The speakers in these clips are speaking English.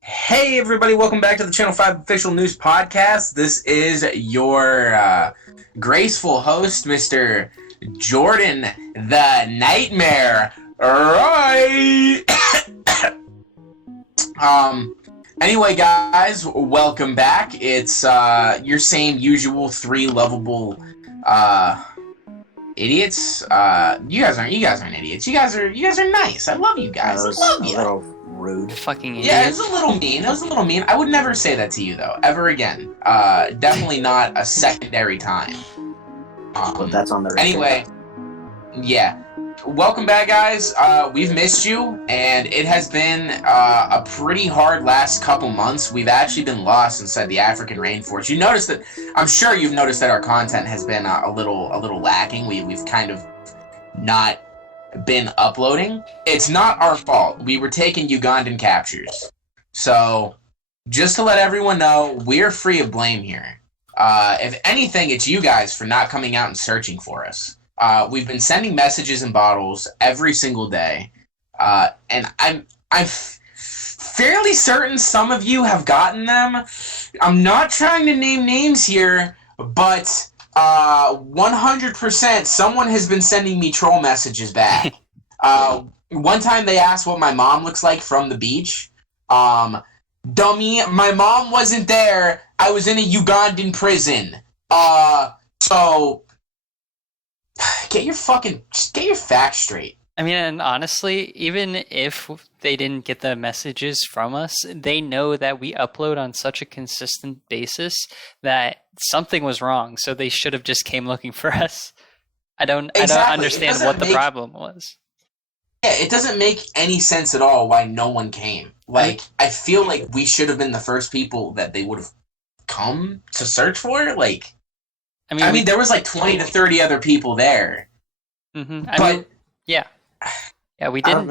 Hey everybody, welcome back to the Channel 5 Official News Podcast. This is your graceful host, Mr. Jordan the Nightmare. Right. Anyway, guys, welcome back. It's your same usual three lovable idiots. You guys aren't idiots. You guys are nice. I love you guys. That was I love a you. little rude. Fucking idiot. Yeah, it was a little mean. I would never say that to you, though, ever again. Definitely not a secondary time. But that's on the record. Anyway, yeah. Welcome back, guys. We've missed you, and it has been a pretty hard last couple months. We've actually been lost inside the African rainforest. You noticed that? I'm sure you've noticed that our content has been a little lacking. We've kind of not been uploading. It's not our fault. We were taking Ugandan captures. So, just to let everyone know, we're free of blame here. If anything, it's you guys for not coming out and searching for us. We've been sending messages in bottles every single day. And I'm fairly certain some of you have gotten them. I'm not trying to name names here, but 100% someone has been sending me troll messages back. One time they asked what my mom looks like from the beach. Dummy, my mom wasn't there. I was in a Ugandan prison. So get your facts straight. I mean, and honestly, even if they didn't get the messages from us, they know that we upload on such a consistent basis that something was wrong. So they should have just came looking for us. I don't understand what the problem was. Yeah, it doesn't make any sense at all why no one came. Like, I feel like we should have been the first people that they would have come to search for. Like, I mean, there was like 20 to 30 other people there. Mm-hmm. Yeah, we didn't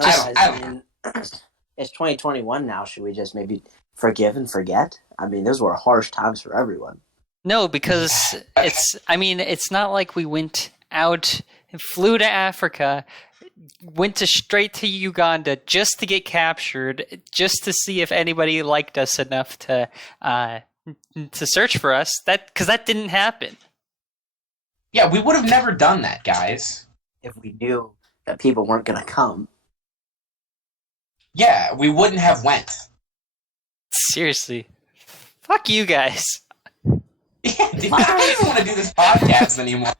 It's 2021 now. Should we just maybe forgive and forget? I mean, those were harsh times for everyone. No, because it's not like we went out and flew to Africa, went straight to Uganda just to get captured, just to see if anybody liked us enough to search for us. Because that didn't happen. Yeah, we would have never done that, guys. If we knew that people weren't going to come. Yeah, we wouldn't have went. Seriously. Fuck you guys. Yeah, dude, I don't even want to do this podcast anymore.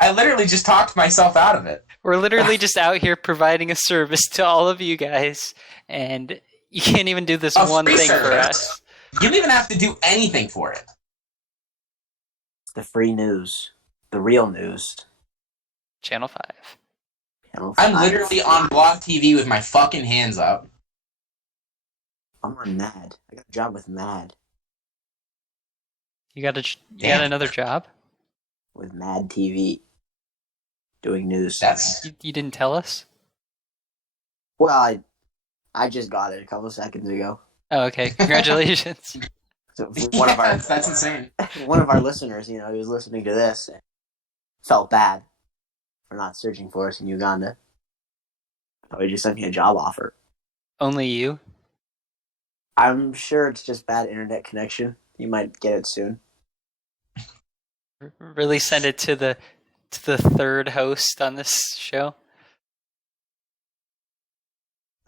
I literally just talked myself out of it. We're literally just out here providing a service to all of you guys, and you can't even do this one thing for us. You don't even have to do anything for it. It's the free news. The real news. Channel 5. I'm literally on Blog TV with my fucking hands up. I'm on Mad. I got a job with Mad. You got another job? With Mad TV. Doing news. You didn't tell us? Well, I just got it a couple seconds ago. Oh, okay. Congratulations. So that's insane. One of our listeners, he was listening to this and felt bad for not searching for us in Uganda. So he just sent me a job offer. Only you? I'm sure it's just bad internet connection. You might get it soon. Really send it to the third host on this show?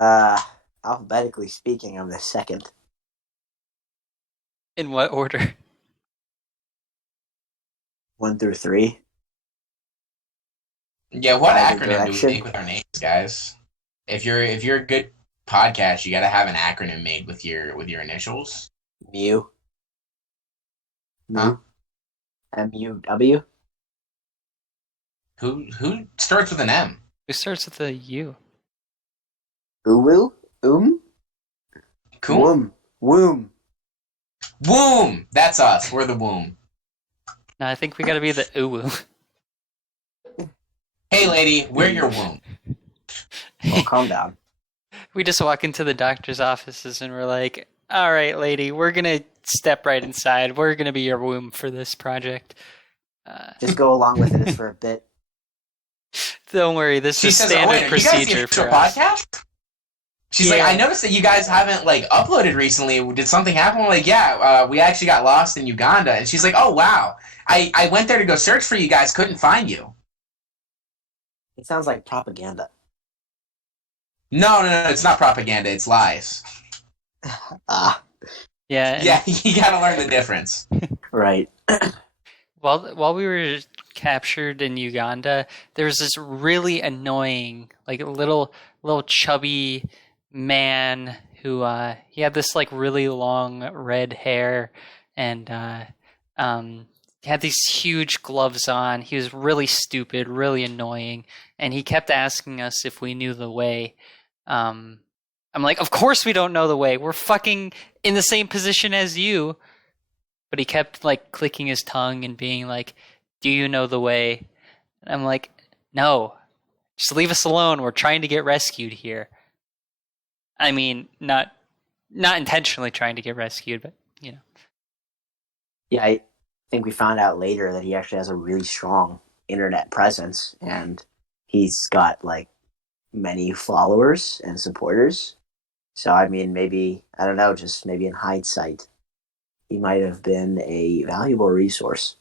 Alphabetically speaking, I'm the second. In what order? 1 through 3. Yeah, what acronym do we make with our names, guys? If you're a good podcast, you got to have an acronym made with your initials. MU. Huh? MUW. Who starts with an M? Who starts with a U? Uwu? Cool. Womb. Womb. That's us. We're the womb. No, I think we gotta be the uwu. Hey, lady, we're your womb. Well, calm down. We just walk into the doctor's offices and we're like, all right, lady, we're gonna step right inside. We're gonna be your womb for this project. Just go along with it for a bit. Don't worry, this is standard procedure for us. Podcast? She's like, I noticed that you guys haven't like uploaded recently. Did something happen? We're like, yeah, we actually got lost in Uganda. And she's like, oh wow, I went there to go search for you guys, couldn't find you. It sounds like propaganda. No, it's not propaganda. It's lies. Ah, Yeah, you gotta learn the difference. right. While we were captured in Uganda, there was this really annoying, like little chubby man who he had this like really long red hair and he had these huge gloves on. He was really stupid, really annoying, and he kept asking us if we knew the way. I'm like, of course we don't know the way. We're fucking in the same position as you. But he kept like clicking his tongue and being like, do you know the way? And I'm like, no, just leave us alone. We're trying to get rescued here. I mean, not intentionally trying to get rescued, but you know. Yeah, I think we found out later that he actually has a really strong internet presence, and he's got like many followers and supporters. So I mean, maybe, I don't know, just maybe in hindsight, he might have been a valuable resource.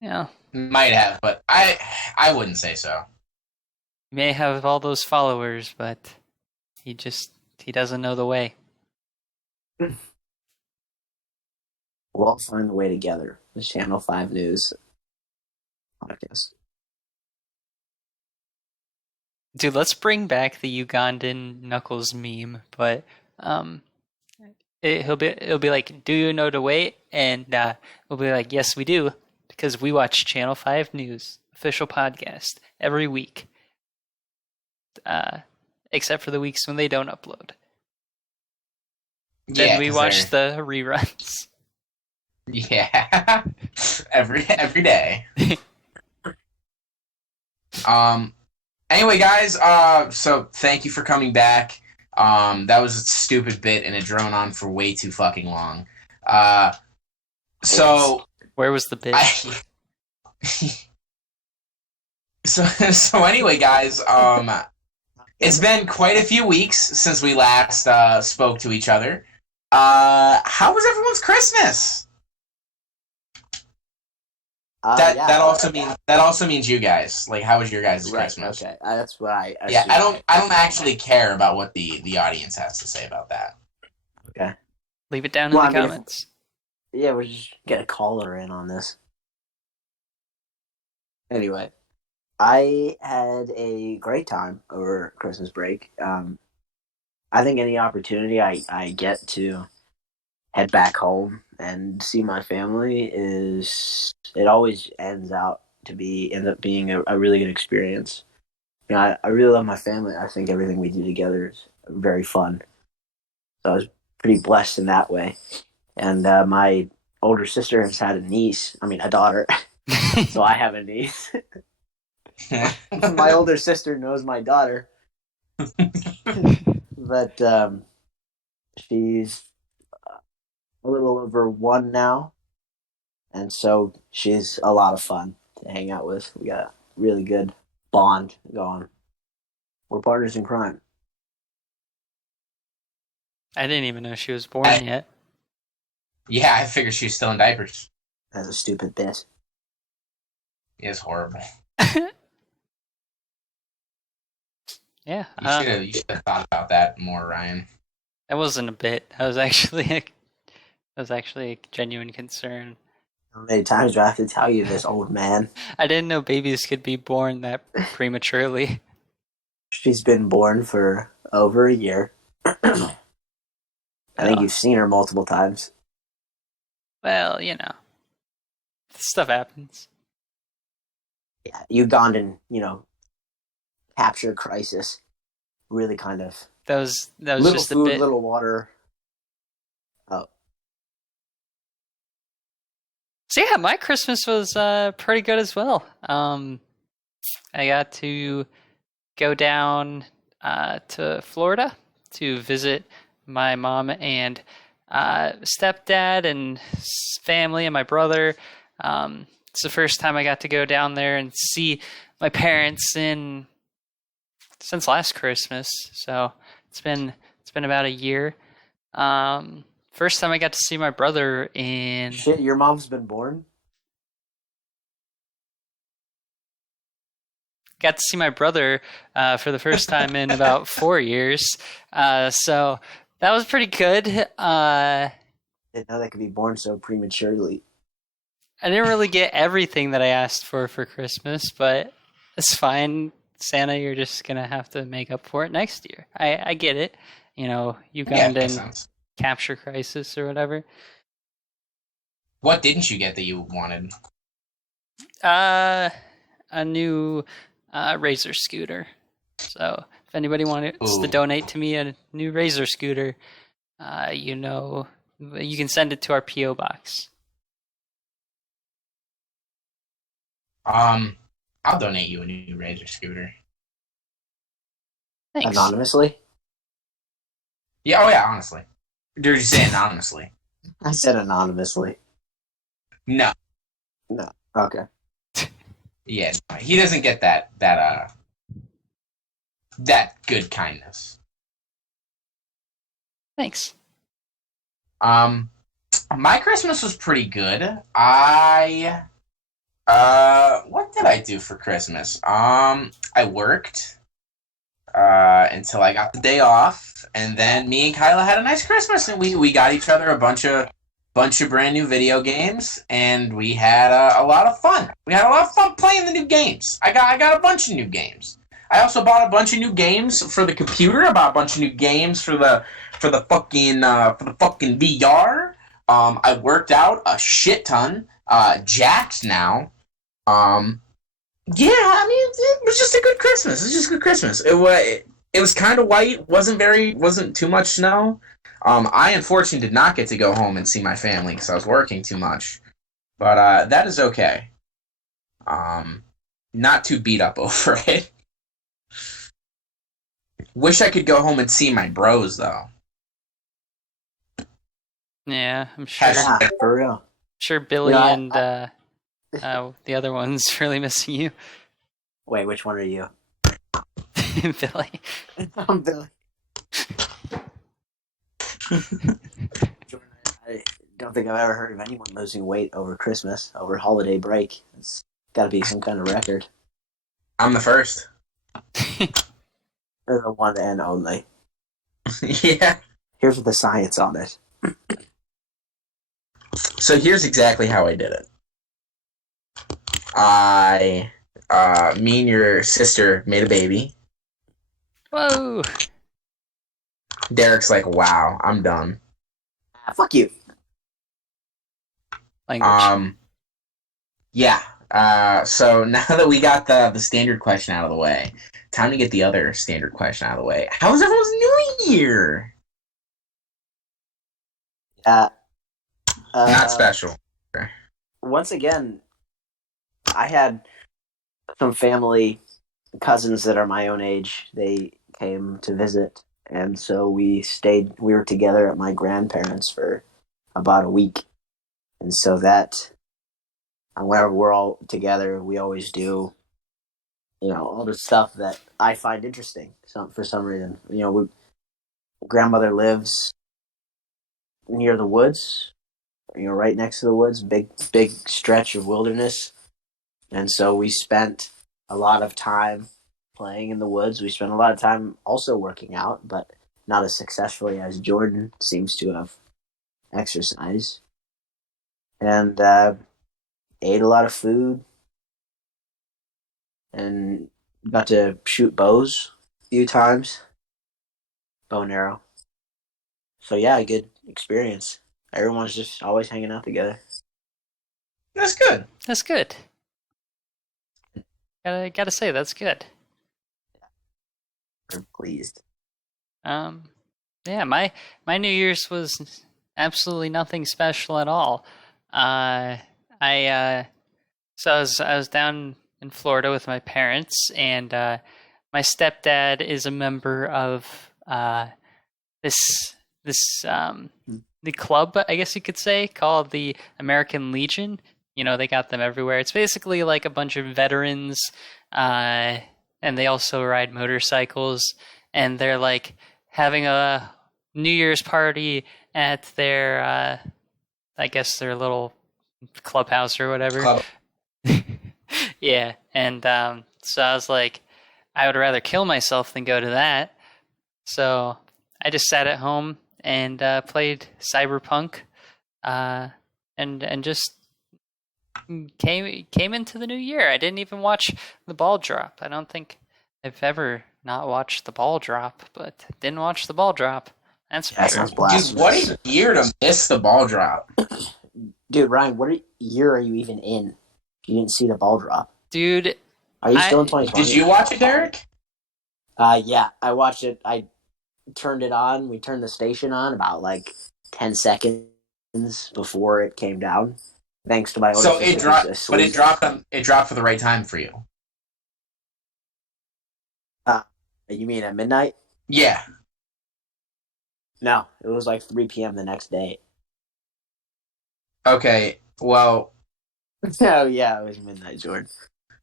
Yeah. Might have, but I wouldn't say so. He may have all those followers, but he doesn't know the way. We'll all find the way together. The Channel 5 News podcast. Dude, let's bring back the Ugandan Knuckles meme, but it'll be like, do you know the way? And we'll be like, yes, we do, because we watch Channel 5 News official podcast every week, except for the weeks when they don't upload. Then we watch the reruns. Yeah, every day. Anyway, guys. So thank you for coming back. That was a stupid bit, and it drone on for way too fucking long. So where was the bit? So anyway, guys. It's been quite a few weeks since we last spoke to each other. How was everyone's Christmas? That also means you guys. Like, how was your guys' Christmas? Okay, that's what I. Yeah, I don't actually care about what the audience has to say about that. Okay, leave it down in the comments. We'll just get a caller in on this. Anyway, I had a great time over Christmas break. I think any opportunity I get to head back home and see my family it always ends up being a really good experience. You know, I really love my family. I think everything we do together is very fun. So I was pretty blessed in that way. And my older sister has had a daughter. So I have a niece. My older sister knows my daughter. But she's a little over 1 now, and so she's a lot of fun to hang out with. We got a really good bond going. We're partners in crime. I didn't even know she was born yet. Yeah, I figured she was still in diapers. That's a stupid bit. It's horrible. Yeah, you should have thought about that more, Ryan. That wasn't a bit. That was actually a genuine concern. How many times do I have to tell you this, old man? I didn't know babies could be born that prematurely. She's been born for over a year. I think you've seen her multiple times. Well, you know, stuff happens. Yeah, Ugandan, capture crisis. Really kind of. That was little just food, a bit. Little water. Oh. So yeah, my Christmas was pretty good as well. I got to go down to Florida to visit my mom and stepdad and family and my brother. It's the first time I got to go down there and see my parents in since last Christmas, so it's been about a year. First time I got to see my brother in. Shit, your mom's been born? Got to see my brother for the first time in about 4 years. So that was pretty good. Didn't know that could be born so prematurely. I didn't really get everything that I asked for Christmas, but it's fine. Santa, you're just going to have to make up for it next year. I get it. Ugandan capture crisis or whatever. What didn't you get that you wanted? A new Razor scooter. So if anybody wants to donate to me a new Razor scooter, you can send it to our P.O. box. I'll donate you a new Razor scooter. Thanks. Anonymously? Yeah, oh yeah, honestly. Did you say anonymously? I said anonymously. No. No. Okay. Yeah, he doesn't get that good kindness. Thanks. My Christmas was pretty good. What did I do for Christmas? I worked until I got the day off, and then me and Kyla had a nice Christmas, and we got each other a bunch of brand new video games, and we had a lot of fun. We had a lot of fun playing the new games. I got a bunch of new games. I also bought a bunch of new games for the computer. I bought a bunch of new games for the fucking VR. I worked out a shit ton. Jacked now. Yeah, I mean, it was just a good Christmas. It was just a good Christmas. It was kind of white. Wasn't too much snow. I unfortunately did not get to go home and see my family because I was working too much. But that is okay. Not too beat up over it. Wish I could go home and see my bros though. Yeah, I'm sure. Yeah, for real. Sure, Billy and the other one's really missing you. Wait, which one are you? Billy. I'm Billy. Jordan, I don't think I've ever heard of anyone losing weight over Christmas, over holiday break. It's got to be some kind of record. I'm the first. Or the one and only. Yeah. Here's the science on it. So here's exactly how I did it. Me and your sister made a baby. Whoa. Derek's like, wow, I'm done. Fuck you. Language. Yeah. So now that we got the standard question out of the way, time to get the other standard question out of the way. How was everyone's New Year? Not special. Once again, I had some family cousins that are my own age. They came to visit, and so we were together at my grandparents' for about a week. And so that, whenever we're all together, we always do, all the stuff that I find interesting. For some reason, grandmother lives near the woods, right next to the woods, big stretch of wilderness. And so we spent a lot of time playing in the woods. We spent a lot of time also working out, but not as successfully as Jordan seems to have exercised. And ate a lot of food and got to shoot bows a few times. Bow and arrow. So yeah, a good experience. Everyone's just always hanging out together. That's good. That's good. Gotta say, that's good. I'm pleased. Yeah, my New Year's was absolutely nothing special at all. So I was down in Florida with my parents, and my stepdad is a member of the club, I guess you could say, called the American Legion. They got them everywhere. It's basically like a bunch of veterans and they also ride motorcycles, and they're like having a New Year's party at their, I guess their little clubhouse or whatever. Club. Yeah, and so I was like, I would rather kill myself than go to that. So I just sat at home and played Cyberpunk, and just came into the new year. I didn't even watch the ball drop. I don't think I've ever not watched the ball drop, but didn't watch the ball drop. That's for sure. Blasphemous. Dude, what a year to miss the ball drop. Dude, Ryan, what year are you even in? You didn't see the ball drop. Dude, Are you still in 2020? Did you watch it, Derek? Yeah, I watched it. I turned it on. We turned the station on about like 10 seconds before it came down. Thanks to my older So sister, it dropped, who's but asleep. it dropped for the right time for you. You mean at midnight? Yeah. No, it was like 3 p.m. the next day. Okay. Well, Oh, yeah, it was midnight, Jordan.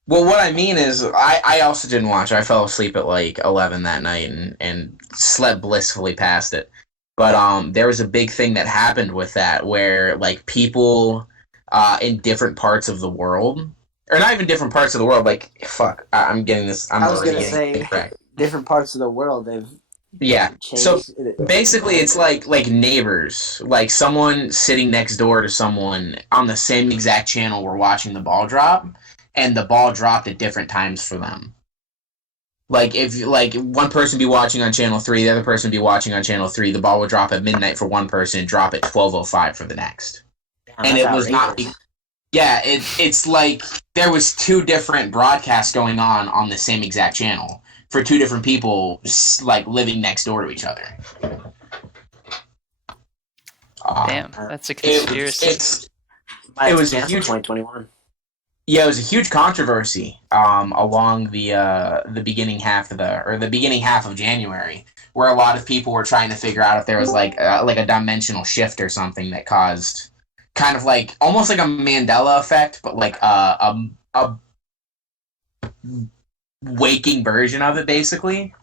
what I mean is, I also didn't watch it. I fell asleep at like 11 that night and slept blissfully past it. But there was a big thing that happened with that where like people in different parts of the world, or not even different parts of the world, like fuck, I'm getting this. I was already gonna getting say it correct. different parts of the world. They've Yeah. changed. So basically, it's like neighbors, like someone sitting next door to someone on the same exact channel were watching the ball drop, and the ball dropped at different times for them. Like if like one person be watching on channel 3, the other person be watching on channel 3, the ball would drop at midnight for one person, and drop at 12:05 for the next. Damn, And that's it was not. outrageous. Yeah, it's like there was 2 different broadcasts going on the same exact channel for 2 different people, like living next door to each other. damn, that's a conspiracy. It was a canceled huge 2021. Yeah, it was a huge controversy along the beginning half of the beginning half of January, where a lot of people were trying to figure out if there was like a dimensional shift or something that caused kind of like almost like a Mandela effect, but like a waking version of it, basically.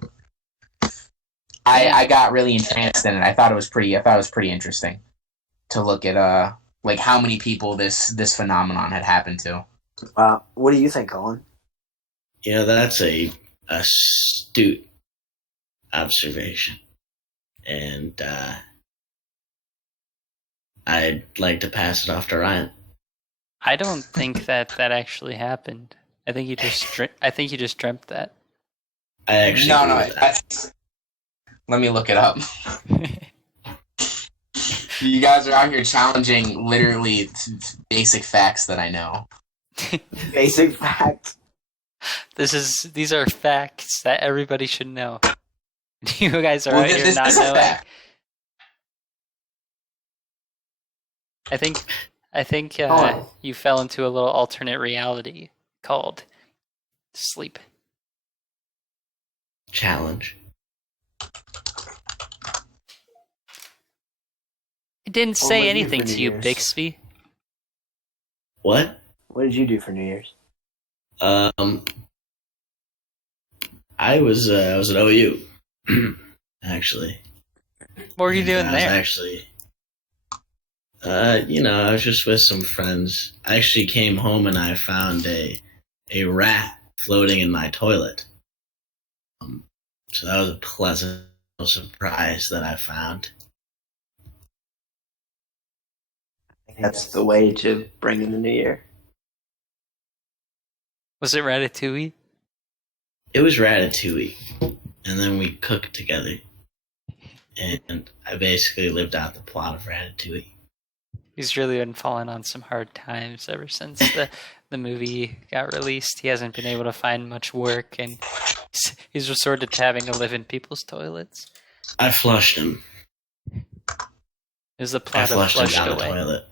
I got really entranced in it. I thought it was pretty interesting to look at like how many people this phenomenon had happened to. What do you think, Colin? Yeah, that's a astute observation, and I'd like to pass it off to Ryan. I don't think that actually happened. I think you just dreamt that. I actually No, agree with that. let me look it up. You guys are out here challenging literally basic facts that I know. Basic fact. These are facts that everybody should know. You guys are Well, out here this not is a knowing. fact. I think Oh. you fell into a little alternate reality called sleep. Challenge. I didn't What say would you anything for to New you, Year's? Bixby. What? What did you do for New Year's? I was at OU, actually. What were you doing I was there? actually, I was just with some friends. I actually came home and I found a rat floating in my toilet. So that was a pleasant surprise that I found. That's the way to bring in the new year. Was it Ratatouille? It was Ratatouille, and then we cooked together. And I basically lived out the plot of Ratatouille. He's really been falling on some hard times ever since the movie got released. He hasn't been able to find much work, and he's resorted to having to live in people's toilets. I flushed him. It was the I plot of flushed him Flushed down the Away. toilet.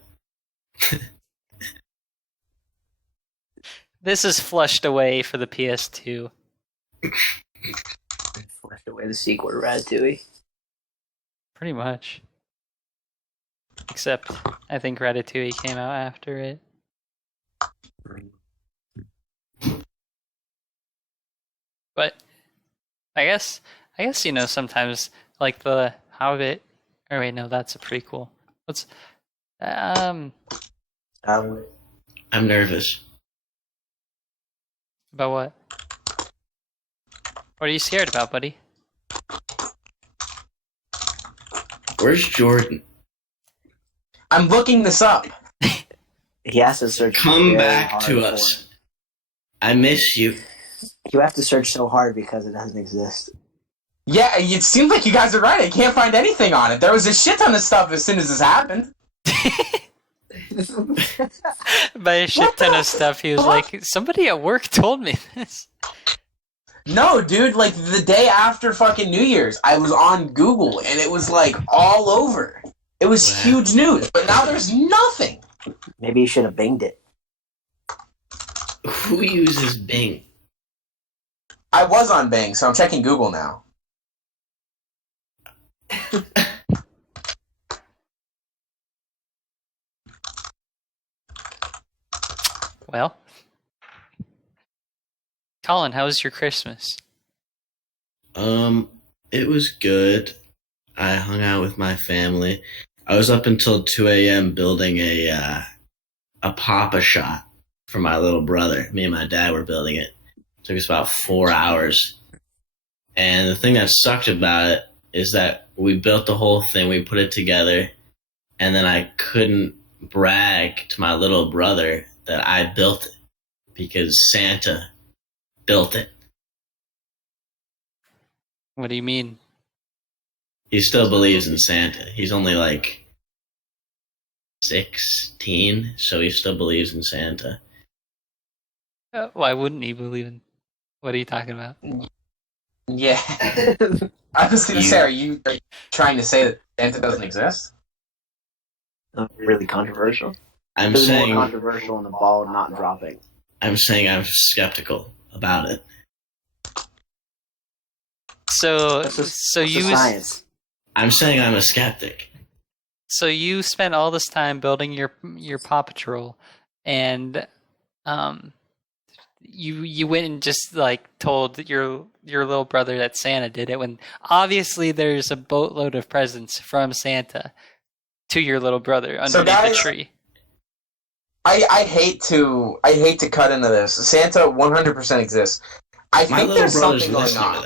This is Flushed Away for the PS2. Flushed away the sequel to Ratatouille. Pretty much. Except, I think Ratatouille came out after it. But I guess sometimes like the Hobbit. Or wait, no, that's a prequel. What's Um, I'm nervous. about what? What are you scared about, buddy? Where's Jordan? I'm looking this up. he has to search. Come very back hard to for us. it. I miss you. You have to search so hard because it doesn't exist. Yeah, it seems like you guys are right. I can't find anything on it. There was a shit ton of stuff as soon as this happened. By a shit ton of stuff, he was like, somebody at work told me this. No, dude, like the day after fucking New Year's, I was on Google and it was like all over. It was huge news, but now there's nothing. Maybe you should have binged it. Who uses Bing? I was on Bing, so I'm checking Google now. Well, Colin, how was your Christmas? It was good. I hung out with my family. I was up until 2 a.m. building a Papa shot for my little brother. Me and my dad were building it. It took us about 4 hours. And the thing that sucked about it is that we built the whole thing, we put it together, and then I couldn't brag to my little brother that I built it because Santa built it. What do you mean? He still believes in Santa. He's only like 16, so he still believes in Santa. Why wouldn't he believe in? What are you talking about? Yeah. I was going to say, are you trying to say that Santa doesn't exist? Not really controversial. I'm It was saying more controversial in the ball not dropping. I'm skeptical about it. So you science. I'm saying I'm a skeptic. So you spent all this time building your Paw Patrol, and you went and just like told your little brother that Santa did it, when obviously there's a boatload of presents from Santa to your little brother underneath the tree. I hate to cut into this. Santa 100% exists. I think there's something going on.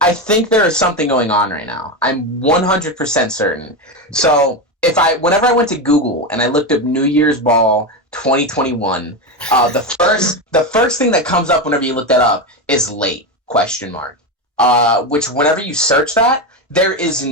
I think there is something going on right now. I'm 100% certain. So whenever I went to Google and I looked up New Year's Ball 2021, the first thing that comes up whenever you look that up is late ? Which whenever you search that, there is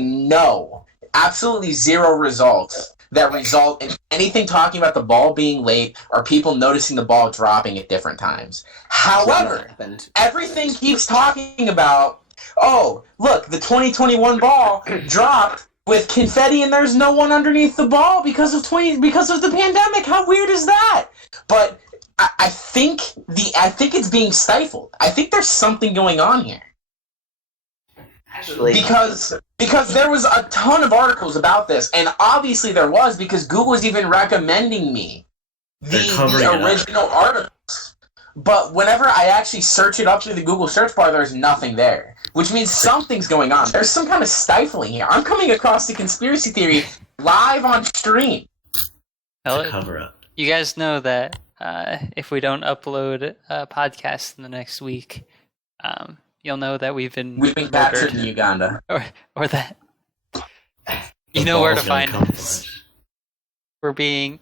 absolutely zero results that result in anything talking about the ball being late or people noticing the ball dropping at different times. However, everything keeps talking about, oh, look, the 2021 ball dropped with confetti and there's no one underneath the ball because of the pandemic. How weird is that? But I think it's being stifled. I think there's something going on here. Actually, because there was a ton of articles about this, and obviously there was, because Google was even recommending me the original articles. But whenever I actually search it up through the Google search bar, there's nothing there, which means something's going on. There's some kind of stifling here. I'm coming across the conspiracy theory live on stream. Cover up. You guys know that if we don't upload a podcast in the next week, you'll know that we've been captured in Uganda, or that you know where to find us. We're being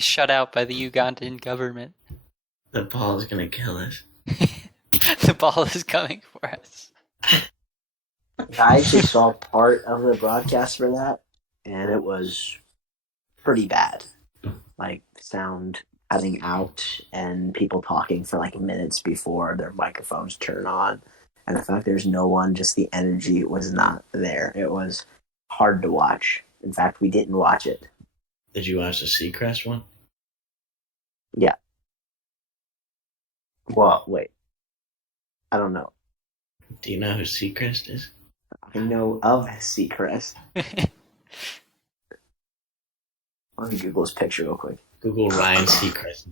shut out by the Ugandan government. The ball is gonna kill us. The ball is coming for us. I actually saw part of the broadcast for that, and it was pretty bad. Like sound cutting out and people talking for like minutes before their microphones turn on. And the fact there's no one, just the energy was not there. It was hard to watch. In fact, we didn't watch it. Did you watch the Seacrest one? Yeah. Well, wait. I don't know. Do you know who Seacrest is? I know of Seacrest. Let me Google his picture real quick. Google Ryan Seacrest.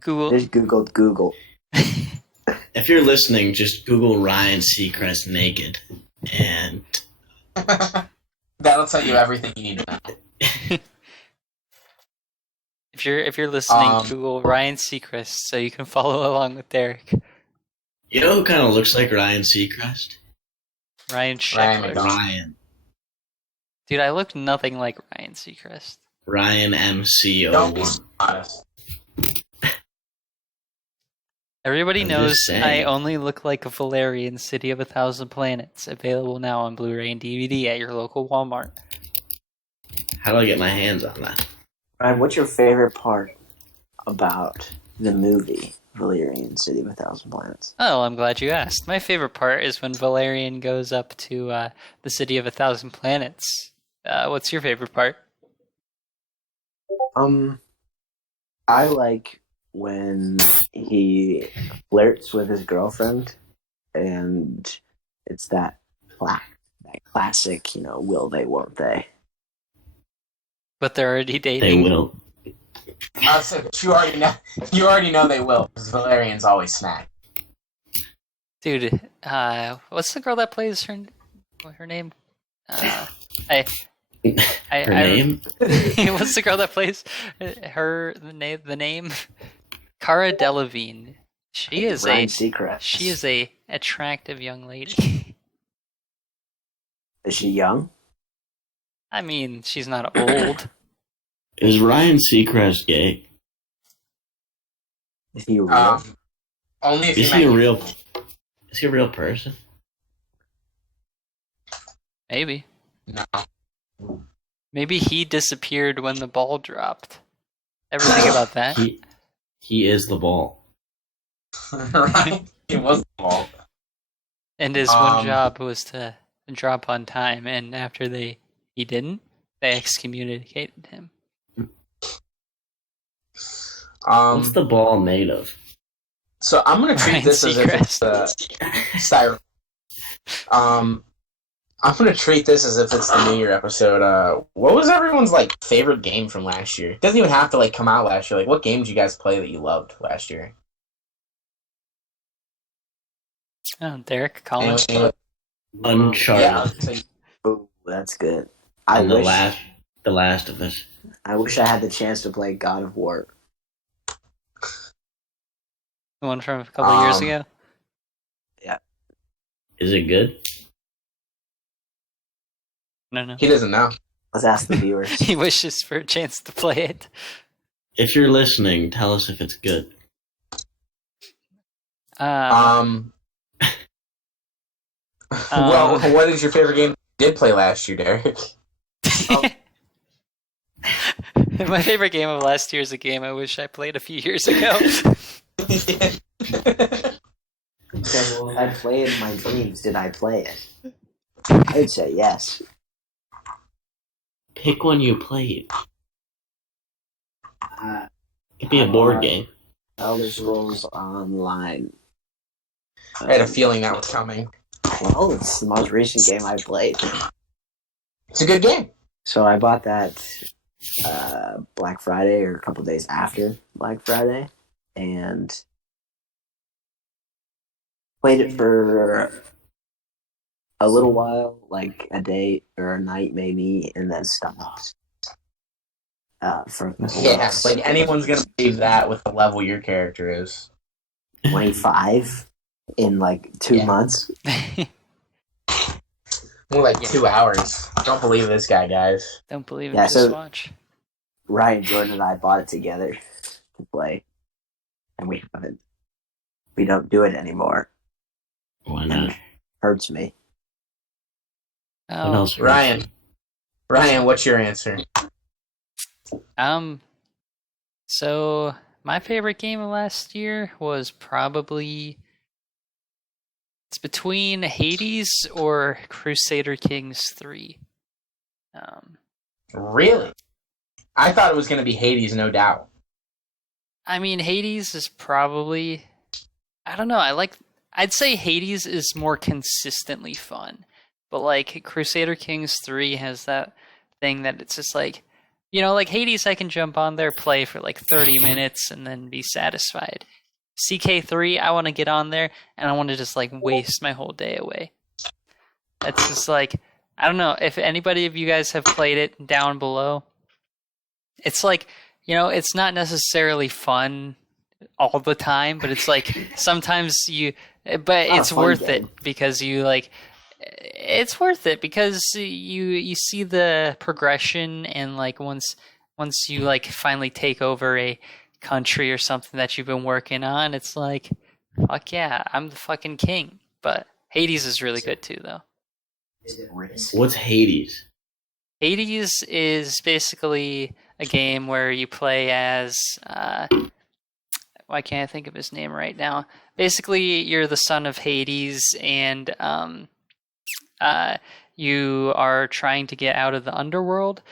Google. Just Googled Google. If you're listening, just Google Ryan Seacrest naked, and That'll tell you everything you need to know. If you're listening, Google Ryan Seacrest so you can follow along with Derek. you know who kind of looks like Ryan Seacrest? Ryan Sheckler. Ryan. Dude, I look nothing like Ryan Seacrest. ryanmc01. Don't be honest. Everybody I'm knows just saying. I only look like a Valerian City of 1,000 Planets. Available now on Blu-ray and DVD at your local Walmart. How do I get my hands on that? Ryan, what's your favorite part about the movie Valerian City of 1,000 Planets? Oh, I'm glad you asked. My favorite part is when Valerian goes up to the City of 1,000 Planets. What's your favorite part? I like when he flirts with his girlfriend, and it's that classic, will they, won't they? But they're already dating. They will. So you already know they will, because Valerian's always smacked. Dude, what's the girl that plays her name? Her name? What's the girl that plays the name? Cara Delevingne. She is Ryan Seacrest. She is a attractive young lady. Is she young? I mean, she's not old. Is Ryan Seacrest gay? Is he real? Only if Is he a real person? Maybe. No. Maybe he disappeared when the ball dropped. Ever think about that? He is the ball. Right? It was the ball. And his one job was to drop on time, and after he didn't, they excommunicated him. What's the ball made of? So I'm gonna treat Ryan this as if it's styrofoam. I'm gonna treat this as if it's the New Year episode. What was everyone's favorite game from last year? It doesn't even have to come out last year. What game did you guys play that you loved last year? Oh, Derek, Colin. Uncharted. Yeah, Oh, that's good. And the Last of Us. I wish I had the chance to play God of War. The one from a couple of years ago. Yeah. Is it good? No. he doesn't know. Let's ask the viewers. He wishes for a chance to play it. If you're listening, tell us if it's good. Well, what is your favorite game you did play last year, Derek? My favorite game of last year is a game I wish I played a few years ago. Okay, well, if I play it in my dreams, did I play it? I would say yes. Pick one you played. It could be a board game. Elder Scrolls Online. I had a feeling that was coming. Well, it's the most recent game I played. It's a good game. So I bought that Black Friday or a couple days after Black Friday, and played it for a little while, like a day or a night maybe, and then stopped. Yeah, anyone's gonna believe that with the level your character is. 25 in 2 months. More 2 hours. Don't believe this guy, guys. Don't believe it, Yeah, just so- watch. Ryan, Jordan, and I bought it together to play, and we haven't. We don't do it anymore. Why And not? it hurts me. What Oh, else? Ryan, what's your answer? So my favorite game of last year was probably it's between Hades or Crusader Kings 3. Really? I thought it was gonna be Hades, no doubt. I mean, Hades is probably I don't know. I'd say Hades is more consistently fun, but Crusader Kings 3 has that thing that it's just like Hades, I can jump on there, play for like 30 minutes, and then be satisfied. CK3, I want to get on there, and I want to just like waste my whole day away. That's just like, I don't know if anybody of you guys have played it down below. It's like, it's not necessarily fun all the time, but it's like sometimes but it's worth it because it's worth it because you see the progression, and like once you like finally take over a country or something that you've been working on, it's like, fuck yeah, I'm the fucking king. But Hades is really good too, though. What's Hades? Hades is basically a game where you play as why can't I think of his name right now? Basically, you're the son of Hades, and you are trying to get out of the underworld.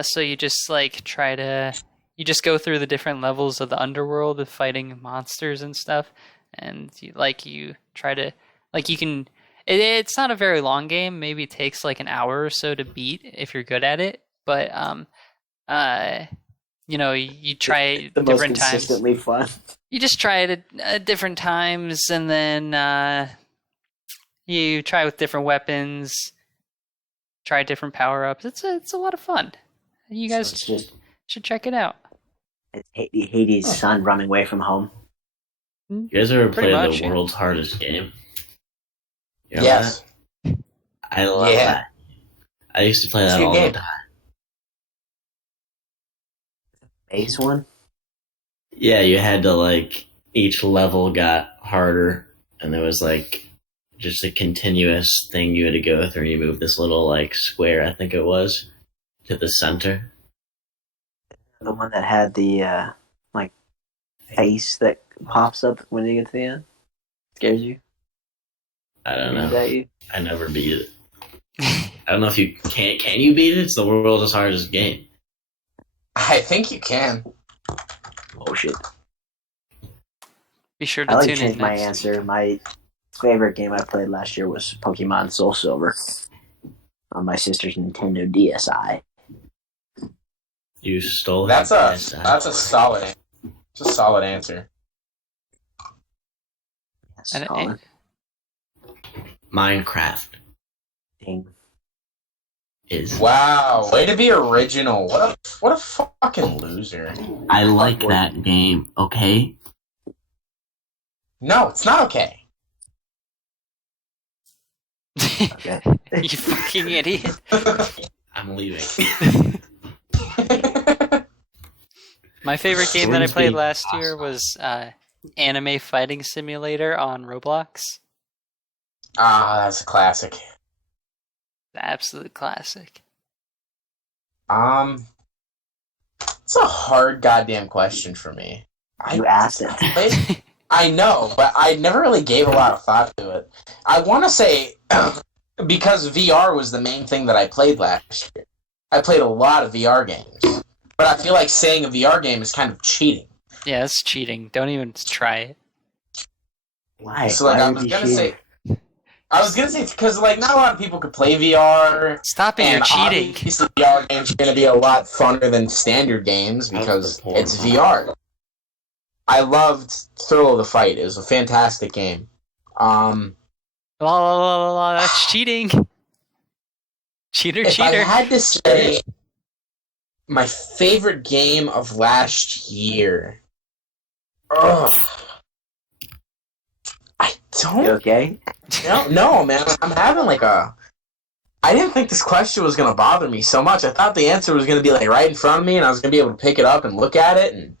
So you just you just go through the different levels of the underworld of fighting monsters and stuff, and you try to you can. It's not a very long game. Maybe it takes like an hour or so to beat if you're good at it. But you try it different times. Consistently fun. You just try it at different times, and then you try with different weapons, try different power ups. It's a lot of fun. You guys should check it out. It's Hades' son running away from home. You guys ever played the world's hardest game? Yes. That? I love that. I used to play that all the time. Base one? Yeah, you had to each level got harder, and there was just a continuous thing you had to go through. You move this little square, I think it was, to the center. The one that had the face that pops up when you get to the end? Scares you? I don't know. Is that you? I never beat it. I don't know if you can. Can you beat it? It's the world's hardest game. I think you can. Oh shit! Be sure to tune in. Change my answer. My favorite game I played last year was Pokemon Soul Silver on my sister's Nintendo DSi. You stole that's a solid. It's a solid answer. Solid. Minecraft. Ding. Wow, way to be original. What a fucking loser. I like that game, okay? No, it's not okay. Okay. You fucking idiot. I'm leaving. My favorite game that I played last year was Anime Fighting Simulator on Roblox. That's a classic. The absolute classic. It's a hard goddamn question for me. You asked it. I know, but I never really gave a lot of thought to it. I want to say, because VR was the main thing that I played last year. I played a lot of VR games. But I feel like saying a VR game is kind of cheating. Yeah, it's cheating. Don't even try it. Why? So I was gonna say because not a lot of people could play VR. Stop it! You're cheating. Obviously, VR games are gonna be a lot funner than standard games because it's VR. I loved Thrill of the Fight. It was a fantastic game. That's cheating. Cheater. If I had to say my favorite game of last year, I don't. You okay? No, man. I'm having I didn't think this question was gonna bother me so much. I thought the answer was gonna be right in front of me, and I was gonna be able to pick it up and look at it, and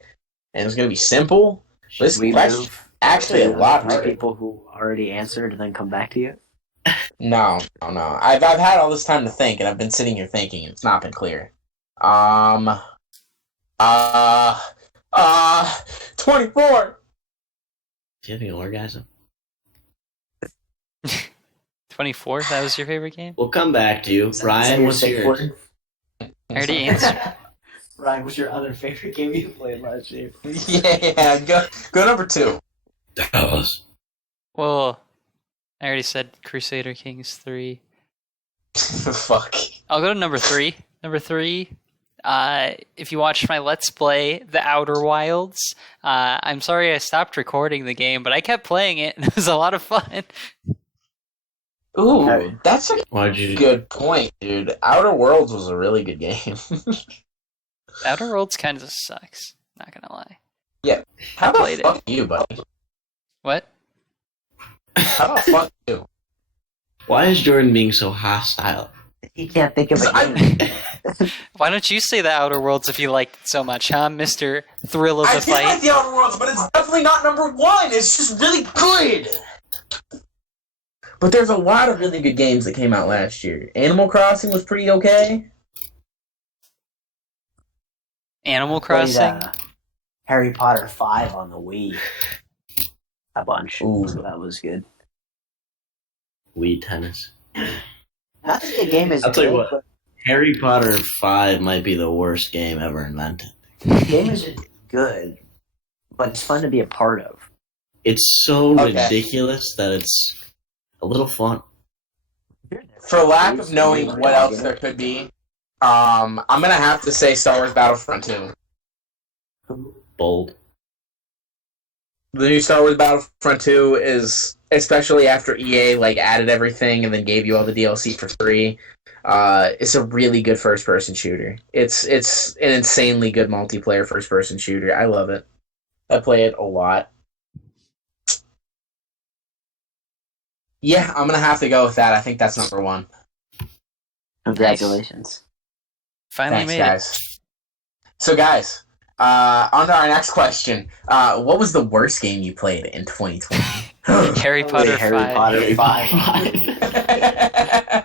it was gonna be simple. This question actually a lot harder. People who already answered and then come back to you. No. I've had all this time to think, and I've been sitting here thinking, and it's not been clear. 24. Do you have an orgasm? 24? That was your favorite game? We'll come back to you. Ryan, what's yours? I already answered. Ryan, what's your other favorite game you played last year? Yeah, go number 2. Dallas. Well, I already said Crusader Kings 3. Fuck. I'll go to number 3. Number 3, If you watched my Let's Play, The Outer Wilds, I'm sorry I stopped recording the game, but I kept playing it, and it was a lot of fun. Ooh, that's a Why'd you? good point, dude. Outer Worlds was a really good game. Outer Worlds kind of sucks, not gonna lie. Yeah. How the Played fuck you, buddy? What? How the fuck you? Why is Jordan being so hostile? He can't think of a I- game. Why don't you say The Outer Worlds if you liked it so much, huh, Mr. Thrill of I the did like Fight? the Outer Worlds, but it's definitely not number one. It's just really good. But there's a lot of really good games that came out last year. Animal Crossing was pretty okay. Animal Played, Crossing? Harry Potter 5 on the Wii. A bunch. Ooh. So that was good. Wii tennis. Not that the game is I'll tell you good, what. but Harry Potter 5 might be the worst game ever invented. the game isn't good, but it's fun to be a part of. It's so Okay. ridiculous that it's a little fun. For lack of knowing what else there could be, I'm gonna have to say Star Wars Battlefront 2. Bold. The new Star Wars Battlefront 2 is, especially after EA added everything and then gave you all the DLC for free. It's a really good first-person shooter. It's an insanely good multiplayer first-person shooter. I love it. I play it a lot. Yeah, I'm gonna have to go with that. I think that's number one. Congratulations. Finally Thanks, made guys. So, guys, on to our next question. What was the worst game you played in 2020? it. Harry Probably Potter Harry 5. Potter 5.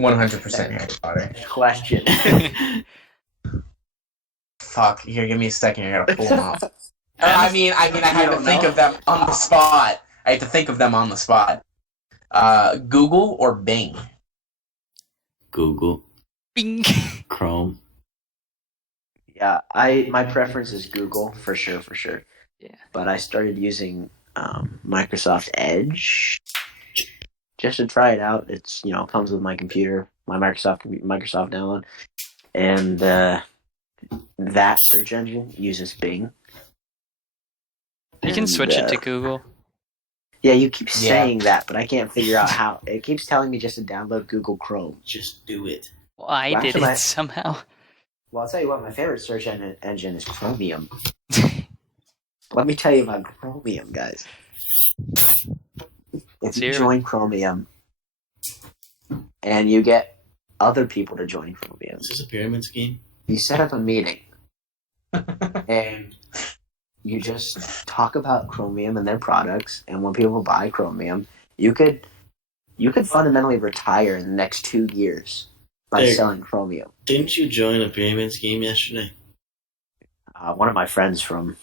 100% Harry Potter. Question. Fuck, here, give me a second. I gotta pull them up. I mean, I had to think of them on the spot. I had to think of them on the spot. Google or Bing? Google. Bing. Chrome. Yeah, my preference is Google for sure. Yeah. But I started using Microsoft Edge just to try it out. It's comes with my computer, my Microsoft download, and that search engine uses Bing. You can And, switch it to Google. Yeah, you keep saying that, but I can't figure out how. It keeps telling me just to download Google Chrome. Just do it. Well, I Well, did actually, it somehow. Well, I'll tell you what, my favorite search engine is Chromium. Let me tell you about Chromium, guys. If you Zero. join Chromium and you get other people to join Chromium, Is this a pyramid scheme? you set up a meeting and you just talk about Chromium and their products, and when people buy Chromium, you could fundamentally retire in the next 2 years by Hey. selling Chromium. Didn't you join a pyramid scheme yesterday? One of my friends from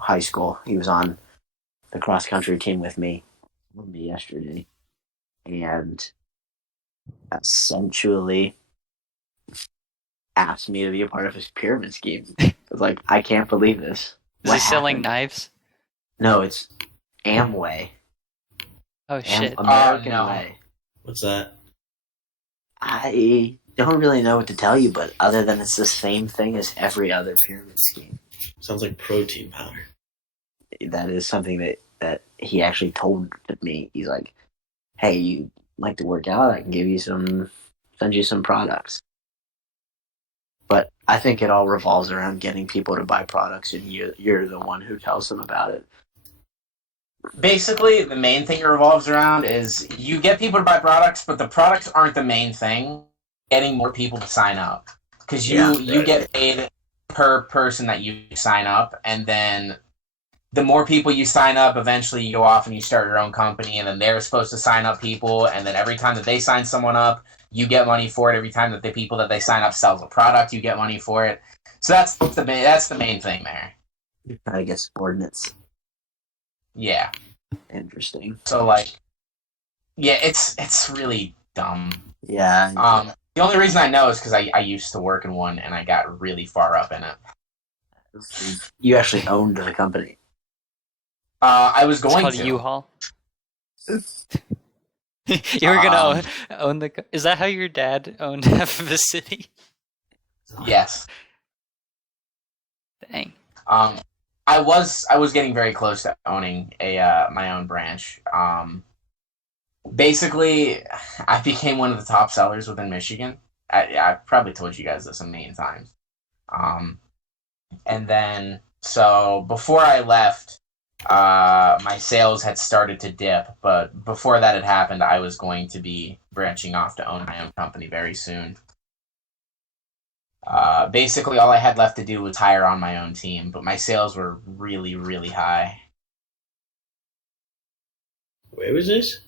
high school, he was on the cross country team with me yesterday, and essentially asked me to be a part of his pyramid scheme. I was like, I can't believe this. Is What he selling happened? knives? No, it's Amway. Oh, shit. American no. Way. What's that? I don't really know what to tell you, but other than it's the same thing as every other pyramid scheme. Sounds like protein powder. That is something that he actually told me. He's like, hey, you like to work out? I can send you some products. But I think it all revolves around getting people to buy products, and you're the one who tells them about it. Basically, the main thing it revolves around is you get people to buy products, but the products aren't the main thing. Getting more people to sign up. Because you get paid per person that you sign up, and then the more people you sign up, eventually you go off and you start your own company, and then they're supposed to sign up people, and then every time that they sign someone up, you get money for it. Every time that the people that they sign up sells a product, you get money for it. So that's the main thing there. Try to get subordinates. Yeah. Interesting. So yeah, it's really dumb. Yeah. The only reason I know is because I used to work in one and I got really far up in it. You actually owned the company. I was It's going called to. U-Haul. You were gonna own the. Is that how your dad owned half of the city? Yes. Dang. I was getting very close to owning my own branch. Basically, I became one of the top sellers within Michigan. I probably told you guys this a million times. And then, so before I left, my sales had started to dip. But before that had happened, I was going to be branching off to own my own company very soon. Basically, all I had left to do was hire on my own team, but my sales were really, really high. Where was this?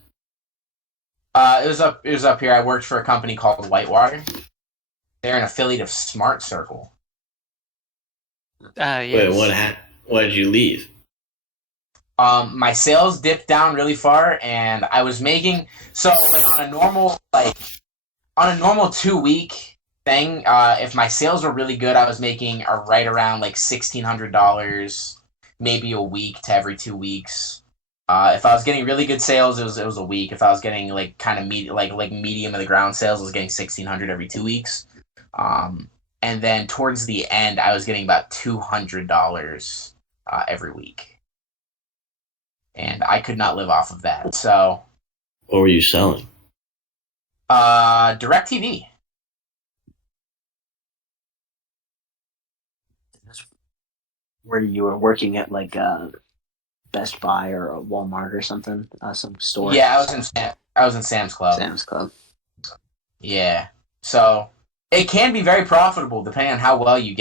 It was up here. I worked for a company called Whitewater. They're an affiliate of Smart Circle. Yes. Wait, what did you leave? My sales dipped down really far, and I was making on a normal 2-week thing. If my sales were really good, I was making right around like $1,600, maybe a week to every 2 weeks. If I was getting really good sales, it was a week. If I was getting like kind of medium of the ground sales, I was getting $1,600 every 2 weeks. And then towards the end, I was getting about $200 every week, and I could not live off of that. So, What were you selling? DirecTV. Where you were working at like Best Buy or a Walmart or something, some store. Yeah, I was in Sam's Club. Sam's Club. Yeah, so it can be very profitable depending on how well you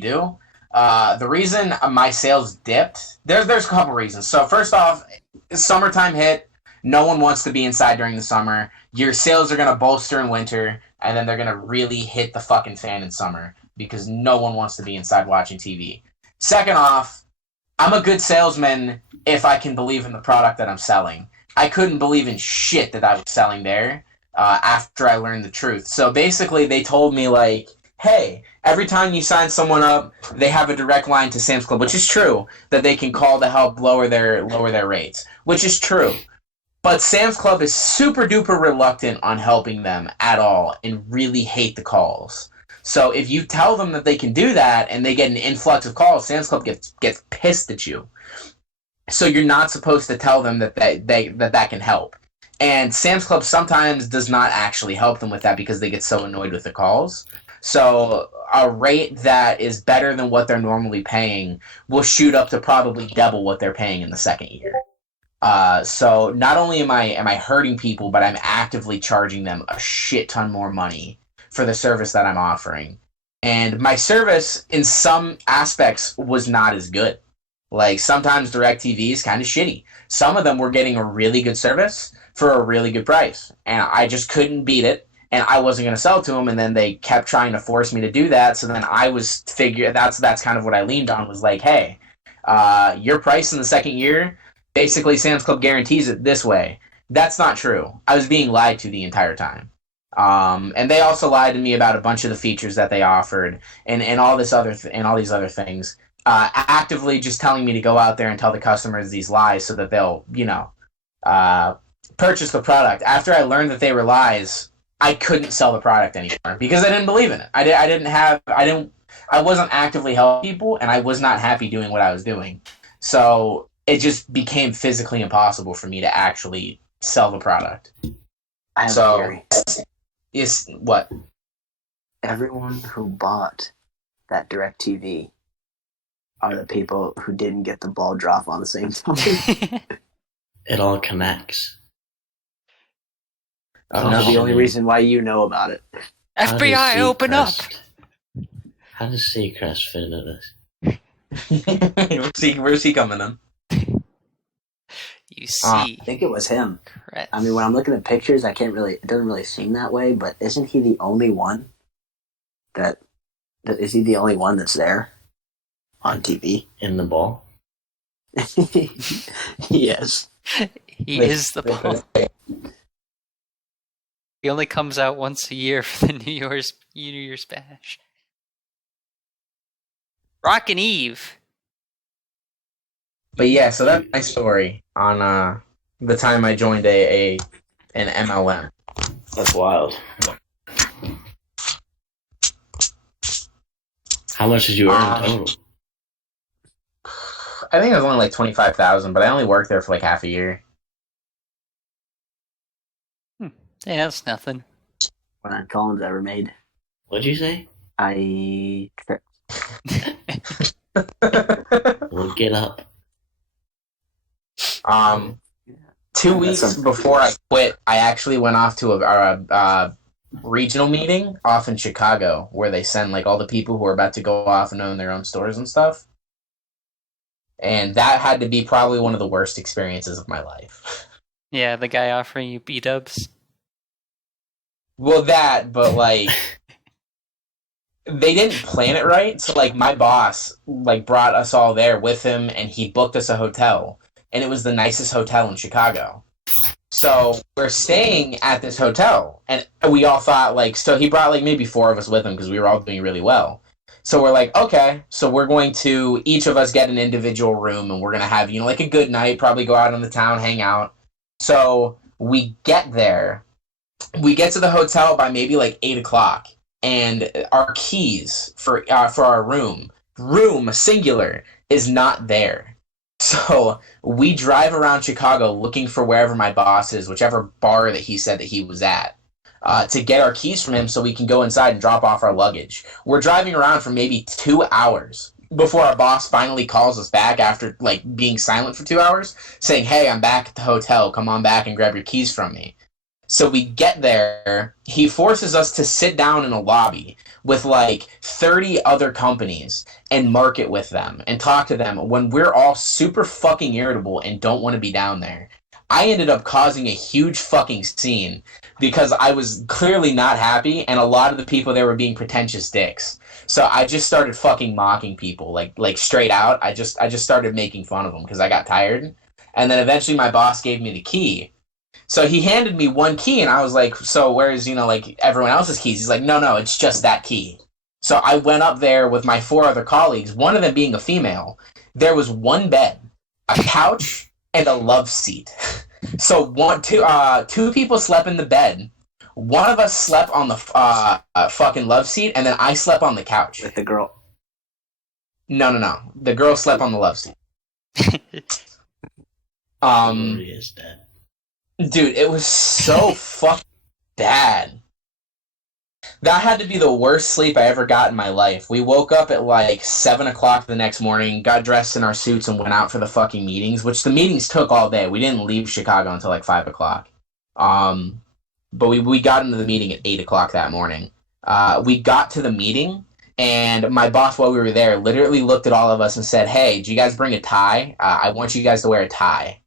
do. The reason my sales dipped, there's a couple reasons. So first off, summertime hit. No one wants to be inside during the summer. Your sales are gonna bolster in winter, and then they're gonna really hit the fucking fan in summer because no one wants to be inside watching TV. Second off, I'm a good salesman if I can believe in the product that I'm selling. I couldn't believe in shit that I was selling there after I learned the truth. So basically, they told me like, hey, every time you sign someone up, they have a direct line to Sam's Club, which is true, that they can call to help lower their rates, which is true. But Sam's Club is super duper reluctant on helping them at all and really hate the calls. So if you tell them that they can do that and they get an influx of calls, Sam's Club gets pissed at you. So you're not supposed to tell them that can help. And Sam's Club sometimes does not actually help them with that because they get so annoyed with the calls. So a rate that is better than what they're normally paying will shoot up to probably double what they're paying in the second year. So not only am I hurting people, but I'm actively charging them a shit ton more money for the service that I'm offering. And my service in some aspects was not as good. Like sometimes DirecTV is kind of shitty. Some of them were getting a really good service for a really good price, and I just couldn't beat it, and I wasn't going to sell to them, and then they kept trying to force me to do that. So then I was that's kind of what I leaned on, was like, hey, your price in the second year, basically Sam's Club guarantees it this way. That's not true. I was being lied to the entire time. And they also lied to me about a bunch of the features that they offered and all these other things. Actively just telling me to go out there and tell the customers these lies so that they'll, purchase the product. After I learned that they were lies, I couldn't sell the product anymore because I didn't believe in it. I wasn't actively helping people, and I was not happy doing what I was doing. So it just became physically impossible for me to actually sell the product. I have a theory. Yes, what? Everyone who bought that DirecTV are the people who didn't get the ball drop on the same time. It all connects. That's the only reason why you know about it. FBI, open up! How does Seacrest fit into this? Where's he coming in? You see. I think it was him. Correct. I mean, when I'm looking at pictures, it doesn't really seem that way, but isn't he the only one is he the only one that's there on TV? In the ball? Yes. He is the ball. He only comes out once a year for the New Year's bash. Rockin' Eve. But yeah, so that's my story on the time I joined a in MLM. That's wild. How much did you earn total? I think it was only like 25,000, but I only worked there for like half a year. Yeah, that's nothing. What Collins ever made. What'd you say? I tripped. Look it up. 2 weeks before I quit, I actually went off to a regional meeting off in Chicago where they send like all the people who are about to go off and own their own stores and stuff. And that had to be probably one of the worst experiences of my life. Yeah, the guy offering you B-dubs. Well, that, but like they didn't plan it right. So like my boss like brought us all there with him, and he booked us a hotel, and it was the nicest hotel in Chicago. So we're staying at this hotel, and we all thought like, so he brought like maybe 4 of us with him because we were all doing really well. So we're like, okay, so we're going to each of us get an individual room, and we're gonna have like a good night, probably go out on the town, hang out. So we get there. We get to the hotel by maybe like 8 o'clock, and our keys for our room singular is not there. So we drive around Chicago looking for wherever my boss is, whichever bar that he said that he was at, to get our keys from him so we can go inside and drop off our luggage. We're driving around for maybe 2 hours before our boss finally calls us back after like being silent for 2 hours, saying, "Hey, I'm back at the hotel. Come on back and grab your keys from me." So we get there, he forces us to sit down in a lobby with like 30 other companies and market with them and talk to them when we're all super fucking irritable and don't want to be down there. I ended up causing a huge fucking scene because I was clearly not happy, and a lot of the people there were being pretentious dicks. So I just started fucking mocking people like straight out. I just started making fun of them because I got tired. And then eventually my boss gave me the key. So he handed me one key, and I was like, so where's, like, everyone else's keys? He's like, no, it's just that key. So I went up there with my 4 other colleagues, one of them being a female. There was one bed, a couch, and a love seat. So two people slept in the bed. One of us slept on the fucking love seat, and then I slept on the couch. With the girl. No. The girl slept on the love seat. He is dead. Dude, it was so fucking bad. That had to be the worst sleep I ever got in my life. We woke up at like 7 o'clock the next morning, got dressed in our suits, and went out for the fucking meetings, which the meetings took all day. We didn't leave Chicago until like 5 o'clock. But we got into the meeting at 8 o'clock that morning. We got to the meeting, and my boss, while we were there, literally looked at all of us and said, "Hey, do you guys bring a tie? I want you guys to wear a tie."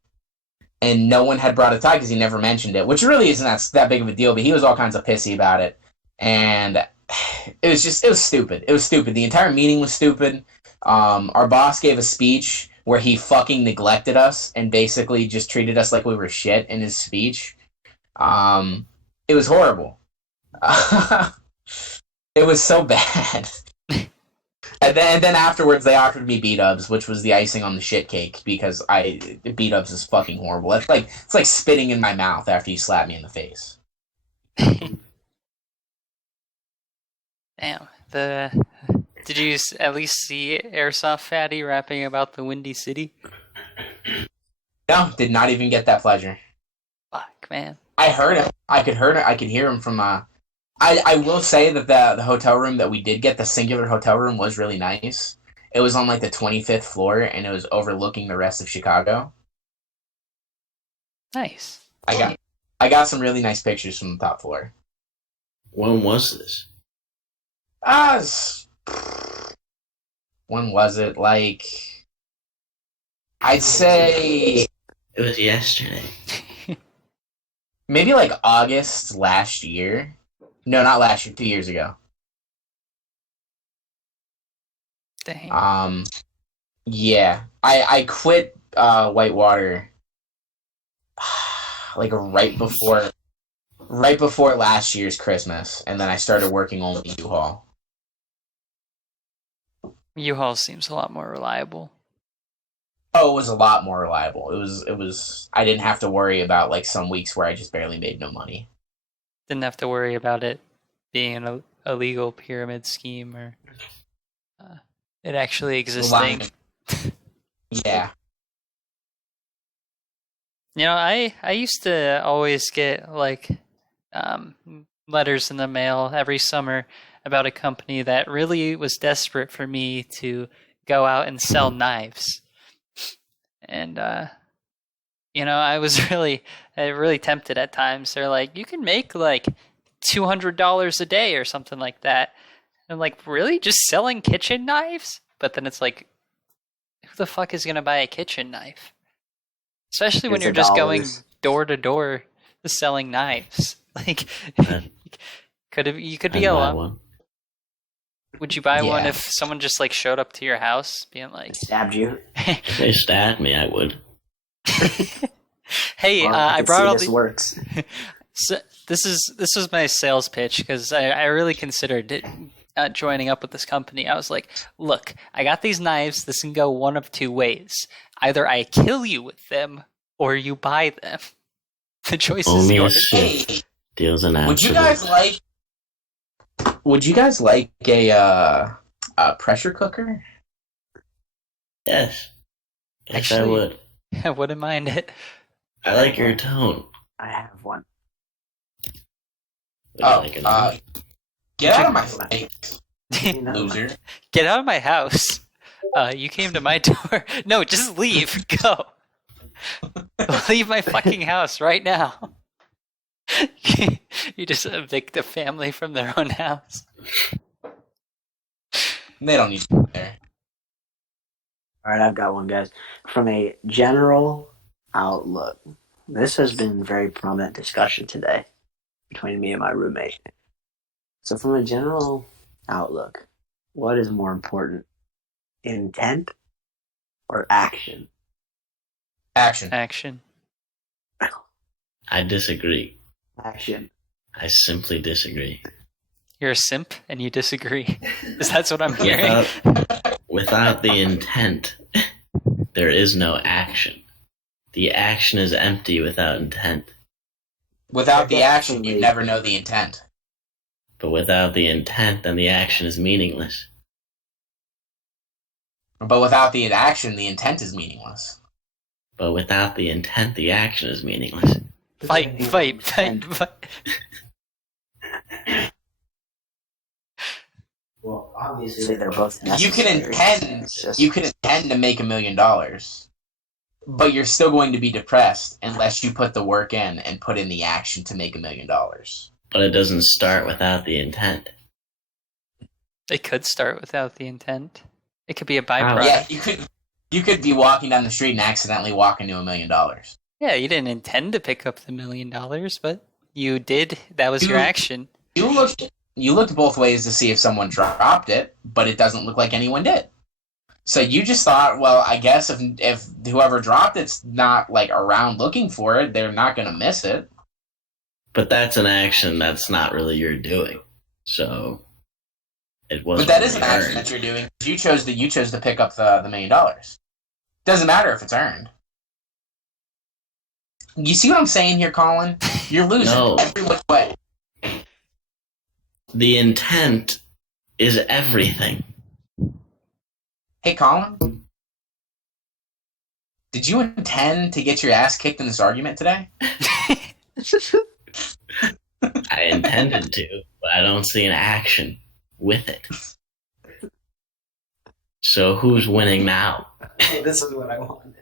And no one had brought a tie because he never mentioned it, which really isn't that big of a deal, but he was all kinds of pissy about it. And it was stupid. It was stupid. The entire meeting was stupid. Our boss gave a speech where he fucking neglected us and basically just treated us like we were shit in his speech. It was horrible. It was so bad. And then afterwards, they offered me B-dubs, which was the icing on the shit cake, because B-dubs is fucking horrible. It's like spitting in my mouth after you slap me in the face. Damn. Did you at least see Airsoft Fatty rapping about the Windy City? No, did not even get that pleasure. Fuck, man. I heard him. I could hear him from. I will say that the hotel room that we did get, the singular hotel room, was really nice. It was on like the 25th floor, and it was overlooking the rest of Chicago. Nice. I got some really nice pictures from the top floor. When was this? When was it? Like, I'd say It was yesterday. maybe like August last year. No, not last year. 2 years ago. Dang. Yeah. I quit Whitewater like right before last year's Christmas, and then I started working only at U-Haul. U-Haul seems a lot more reliable. Oh, it was a lot more reliable. It was. I didn't have to worry about like some weeks where I just barely made no money. Didn't have to worry about it being an illegal pyramid scheme or it actually existing. Yeah. You know, I used to always get like letters in the mail every summer about a company that really was desperate for me to go out and sell knives. And you know, I was really tempted at times. They're like, you can make like $200 a day or something like that. And I'm like, really? Just selling kitchen knives? But then it's like, who the fuck is gonna buy a kitchen knife? Especially when you're just going door to door selling knives. Like, you could be a lot. Would you buy one if someone just like showed up to your house, being like, stabbed you? If they stabbed me, I would. Hey, I brought all this works. So this was my sales pitch because I really considered it, joining up with this company. I was like, look, I got these knives. This can go one of two ways. Either I kill you with them or you buy them. The choice is yours. Hey, deals an would you guys like a pressure cooker? Yes. Actually, I would. I wouldn't mind it. I like your tone. I have one. Get out of my face, loser. Get out of my house. You came to my door. No, just leave. Go. Leave my fucking house right now. You just evict a family from their own house. They don't need to be there. All right, I've got one, guys. From a general outlook, this has been very prominent discussion today between me and my roommate. So from a general outlook, what is more important, intent or action? Action. I disagree. Action. I simply disagree. You're a simp and you disagree. Is that what I'm hearing? Without the intent, there is no action. The action is empty without intent. Without the action, you never know the intent. But without the intent, then the action is meaningless. But without the action, the intent is meaningless. But without the intent, the action is meaningless. Fight. Well, obviously they're both necessary. You can intend to make $1 million, but you're still going to be depressed unless you put the work in and put in the action to make $1 million. But it doesn't start without the intent. It could start without the intent. It could be a byproduct. Yeah, you could be walking down the street and accidentally walk into $1 million. Yeah, you didn't intend to pick up the $1 million, but you did. That was your action. You looked both ways to see if someone dropped it, but it doesn't look like anyone did. So you just thought, well, I guess if whoever dropped it's not like around looking for it, they're not going to miss it. But that's an action that's not really your doing. So it wasn't. But that is an action that you're doing. You chose to pick up the $1 million. Doesn't matter if it's earned. You see what I'm saying here, Colin? You're losing every which way. The intent is everything. Hey, Colin? Did you intend to get your ass kicked in this argument today? I intended to, but I don't see an action with it. So who's winning now? This is what I wanted.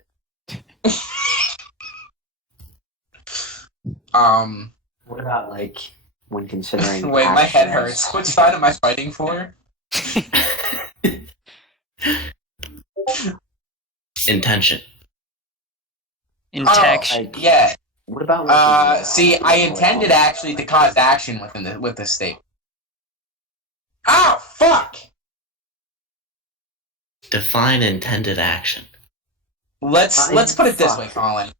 What about like when considering? Wait, my head hurts. Which side am I fighting for? Intention. Intention. Yeah. What about? See, I intended actually to cause action with this statement. Oh, fuck! Define intended action. Let's put it this way, Colin.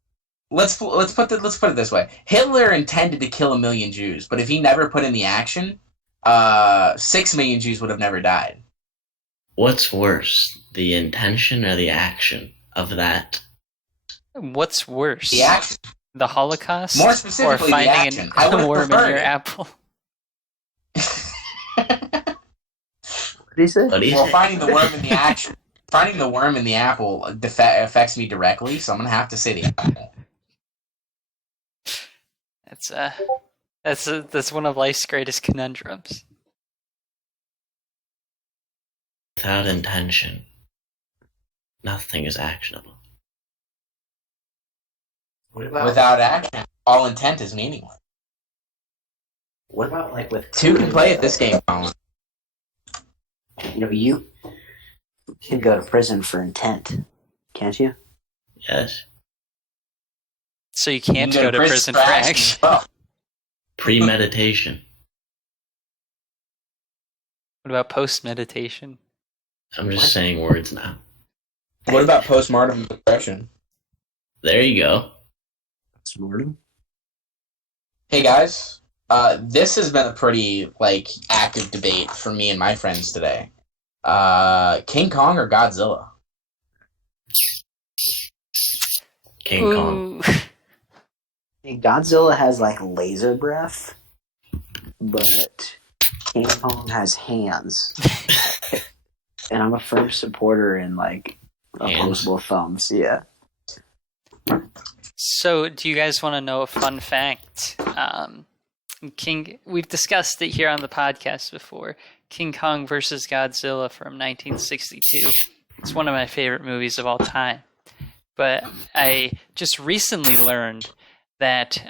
Let's put it this way. Hitler intended to kill 1 million Jews, but if he never put in the action, 6 million Jews would have never died. What's worse, the intention or the action of that. What's worse? The action. The Holocaust? More or specifically, the finding action. I would a have worm in preferred your it. apple? What did he say? What do you Well, say? finding the worm in the action. Finding the worm in the apple affects me directly, so I'm gonna have to say the apple. That's one of life's greatest conundrums. Without intention, nothing is actionable. What about Without action, all intent is meaningless. what about like with Two can play at this game, Colin. You know, you can go to prison for intent, can't you? Yes. So you can't You can go to prison for action. as well. Premeditation. What about post-meditation? I'm just saying words now. What about postmortem depression? There you go. Snorting? Hey guys, this has been a pretty active debate for me and my friends today. King Kong or Godzilla? King Kong. Ooh. Hey, Godzilla has like laser breath, but King Kong has hands. And I'm a firm supporter in like opposable thumbs. Yeah. So, do you guys want to know a fun fact? We've discussed it here on the podcast before. King Kong versus Godzilla from 1962. It's one of my favorite movies of all time. But I just recently learned that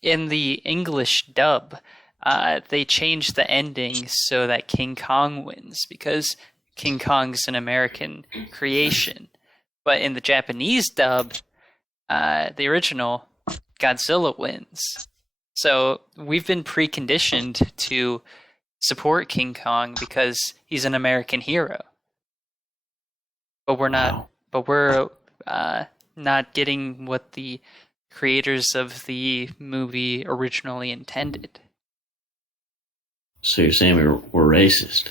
in the English dub, they changed the ending so that King Kong wins because King Kong's an American creation. But in the Japanese dub, the original, Godzilla wins. So we've been preconditioned to support King Kong because he's an American hero. But we're not. Wow. But we're not getting what the creators of the movie originally intended. So you're saying we're racist?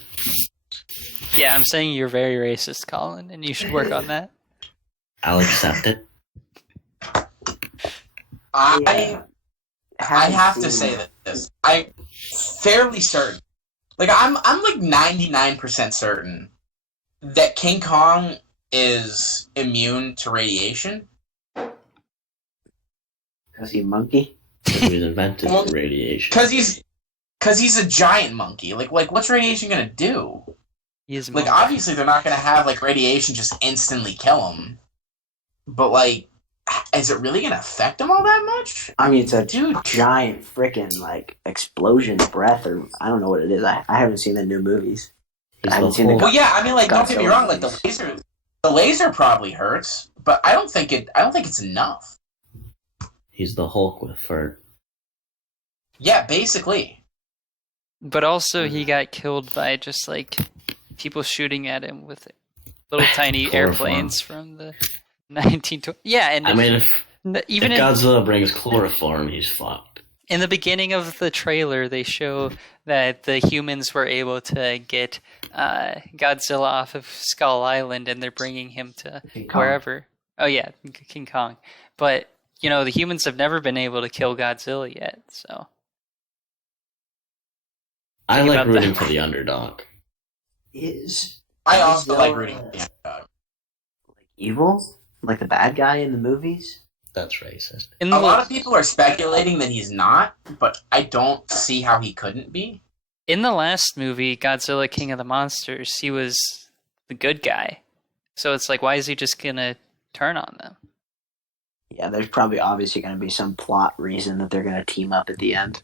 Yeah, I'm saying you're very racist, Colin, and you should work on that. I'll accept it. I have to say this. I'm fairly certain. I'm 99% certain that King Kong is immune to radiation. Because he monkey? He was invented for radiation. Because he's a giant monkey. Like what's radiation gonna do? He is Obviously they're not gonna have radiation just instantly kill him. But is it really gonna affect him all that much? I mean, it's a giant freaking explosion breath, or I don't know what it is. I haven't seen the new movies. He's I haven't the seen the. Hulk. Well, yeah. I mean, don't get me wrong. Godzilla The laser probably hurts, but I don't think it's enough. He's the Hulk with fur. Yeah, basically. But also, he got killed by just people shooting at him with little tiny Chloroform. airplanes from the 1920s. Yeah, and I mean, even if Godzilla brings chloroform, he's fucked. in the beginning of the trailer, they show that the humans were able to get Godzilla off of Skull Island, and they're bringing him to King Kong. wherever. Oh yeah, King Kong. But the humans have never been able to kill Godzilla yet. So I Think like about rooting that. for the underdog. Is I also like Godzilla, rooting for the underdog. evil? Like the bad guy in the movies? That's racist. in A lot of people are speculating that he's not, but I don't see how he couldn't be. in the last movie, Godzilla King of the Monsters, he was the good guy. So it's why is he just gonna turn on them? Yeah, there's probably obviously going to be some plot reason that they're going to team up at the end.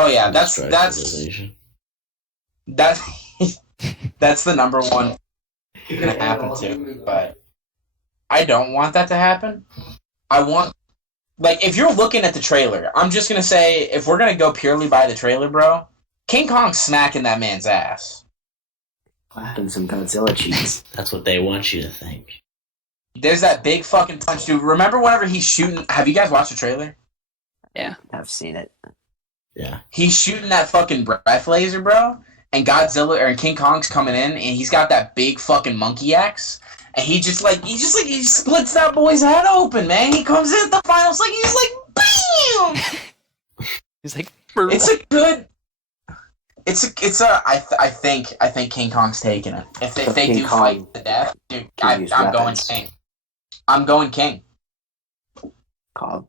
Oh yeah, Destroy that's civilization. that's the number one thing gonna happen too. But I don't want that to happen. I want if you're looking at the trailer, I'm just gonna say if we're gonna go purely by the trailer, bro, King Kong's smacking that man's ass. Clapping some Godzilla cheeks. That's what they want you to think. There's that big fucking punch, dude. Remember whenever he's shooting? Have you guys watched the trailer? I've seen it. Yeah. He's shooting that fucking breath laser, bro. And Godzilla or King Kong's coming in, and he's got that big fucking monkey axe. and he splits that boy's head open, man. He comes in at the finals like he's like, bam. He's like, It's a good. I think King Kong's taking it. If they King do Kong fight to death, dude, I'm use going weapons. King. I'm going King. Called.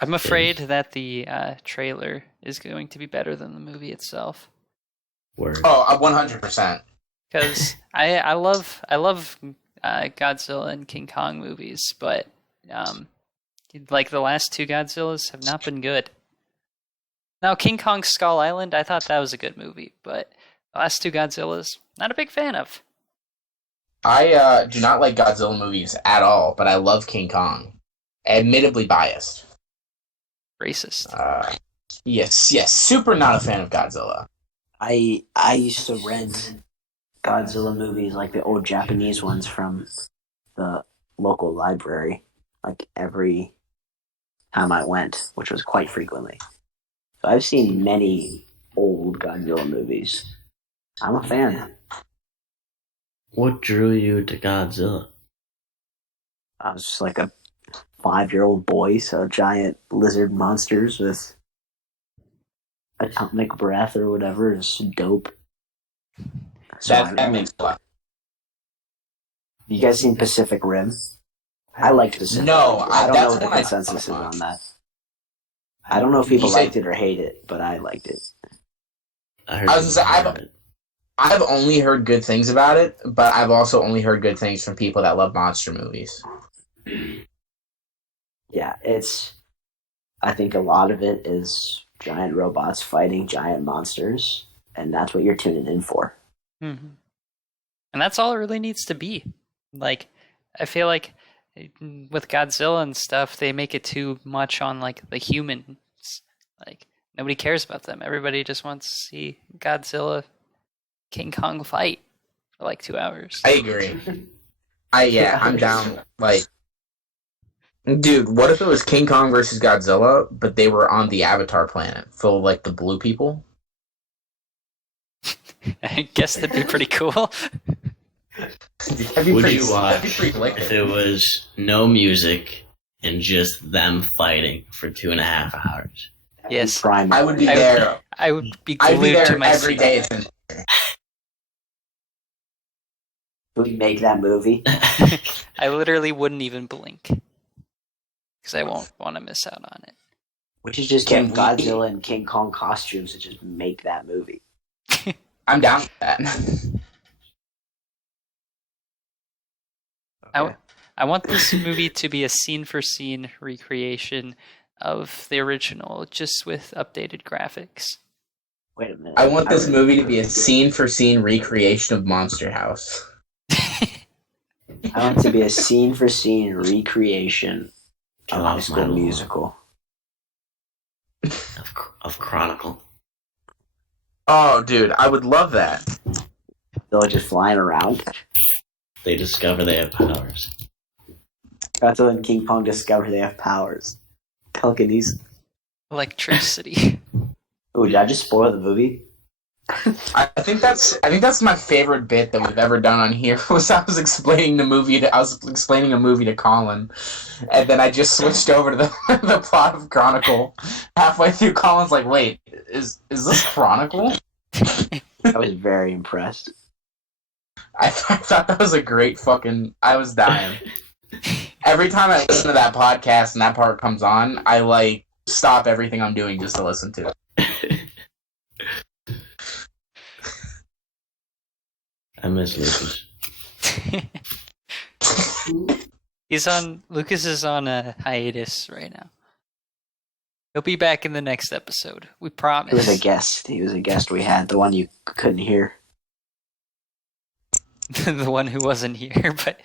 I'm afraid that the trailer is going to be better than the movie itself. Word. Oh, 100%. Because I love Godzilla and King Kong movies, but like the last two Godzillas have not been good. Now, King Kong Skull Island, I thought that was a good movie, but the last two Godzillas, not a big fan of. I do not like Godzilla movies at all, but I love King Kong. Admittedly biased. Racist. Yes, super not a fan of Godzilla. I used to rent Godzilla movies, like the old Japanese ones, from the local library, like every time I went, which was quite frequently. So I've seen many old Godzilla movies. I'm a fan. What drew you to Godzilla? I was just like a 5-year-old boy, so giant lizard monsters with atomic breath or whatever is dope. So That makes a lot. You guys seen Pacific Rim? I liked Pacific No, Rim. I don't know that's what the one I consensus is don't on that. I don't know if people You said- liked it or hate it, but I liked it. I was gonna say, I've only heard good things about it, but I've also only heard good things from people that love monster movies. Yeah, I think a lot of it is giant robots fighting giant monsters, and that's what you're tuning in for. Mm-hmm. And that's all it really needs to be. Like, I feel like with Godzilla and stuff, they make it too much on like the humans. Like, nobody cares about them. Everybody just wants to see Godzilla, King Kong fight for like 2 hours. I agree. I'm down. Like, dude, what if it was King Kong versus Godzilla, but they were on the Avatar planet, full of like the blue people? I guess that'd be pretty cool. Would you watch pretty if it was no music and just them fighting for 2.5 hours? Yes. Prime. I would be there. I would be I'd be glued there to my every seat. day. It's Would we make that movie? I literally wouldn't even blink because I won't want to miss out on it. We should just Can get we- Godzilla and King Kong costumes and just make that movie. I'm down with that. I want this movie to be a scene-for-scene recreation of the original, just with updated graphics. Wait a minute. I want this movie to be a scene-for-scene recreation of Monster House. I want it to be a scene-for-scene recreation Kill of High off School my Lord. Musical. Of Chronicle. Oh, dude, I would love that. They're just flying around. They discover they have powers. Godzilla and King Kong discover they have powers. Telekinesis. Electricity. Ooh, did I just spoil the movie? I think that's my favorite bit that we've ever done on here. Was I was explaining a movie to Colin, and then I just switched over to the plot of Chronicle. Halfway through, Colin's like, "Wait, is this Chronicle?" I was very impressed. I thought that was a great fucking. I was dying. Every time I listen to that podcast and that part comes on, I like stop everything I'm doing just to listen to it. I miss Lucas. Lucas is on a hiatus right now. He'll be back in the next episode. We promise. He was a guest. He was a guest we had, the one you couldn't hear. The one who wasn't here, but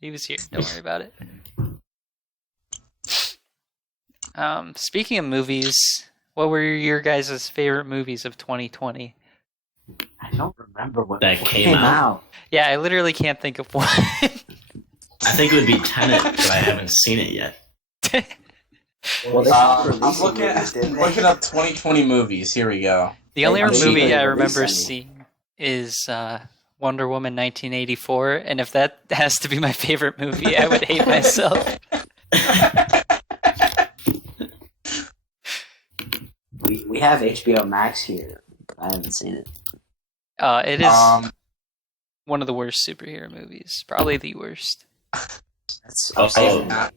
he was here. Don't worry about it. Speaking of movies, what were your guys' favorite movies of 2020? I don't remember what That came out. Yeah, I literally can't think of one. I think it would be Tenet, but I haven't seen it yet. Well, they I'm released looking movies, didn't they? looking up 2020 movies. Here we go. The only I'm sure movie they I released remember any. seeing is Wonder Woman 1984, and if that has to be my favorite movie, I would hate myself. We have HBO Max here. I haven't seen it. It is one of the worst superhero movies. Probably the worst. That's The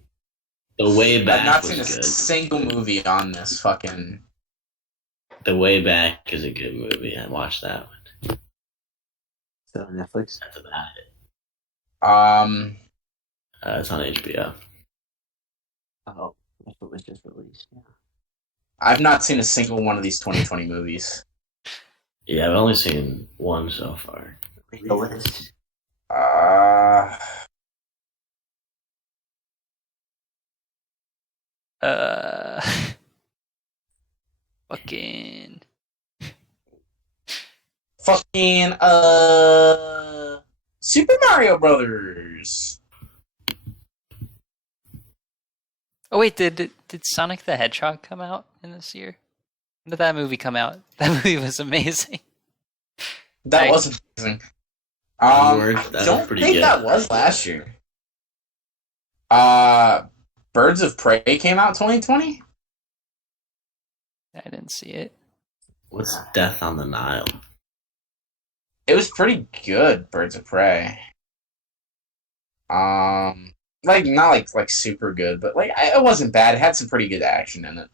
Way Back I've not was seen a good. single movie on this fucking. The Way Back is a good movie. I watched that one. still on Netflix. That's about it. It's on HBO. Oh, if it was just released. Yeah. I've not seen a single one of these 2020 movies. Yeah, I've only seen one so far. Read the list. Fucking. Super Mario Brothers. Oh wait, did Sonic the Hedgehog come out in this year? When did that movie come out? That movie was amazing. That was amazing. Onward, I that don't was pretty think good. that was last year. Birds of Prey came out 2020. I didn't see it. What's Death on the Nile? It was pretty good, Birds of Prey. Like not like super good, but like it wasn't bad. It had some pretty good action in it.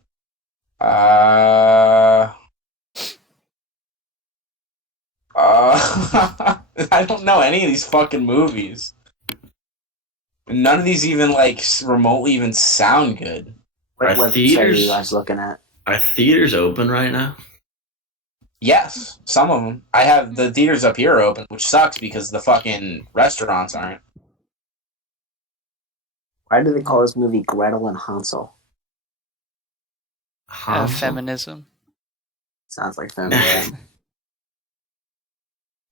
I don't know any of these fucking movies. None of these even like remotely even sound good. What Are website are theaters- you guys looking at? Are theaters open right now? Yes, some of them. I have the theaters up here open, which sucks because the fucking restaurants aren't. Why do they call this movie Gretel and Hansel? Feminism. Sounds like feminism.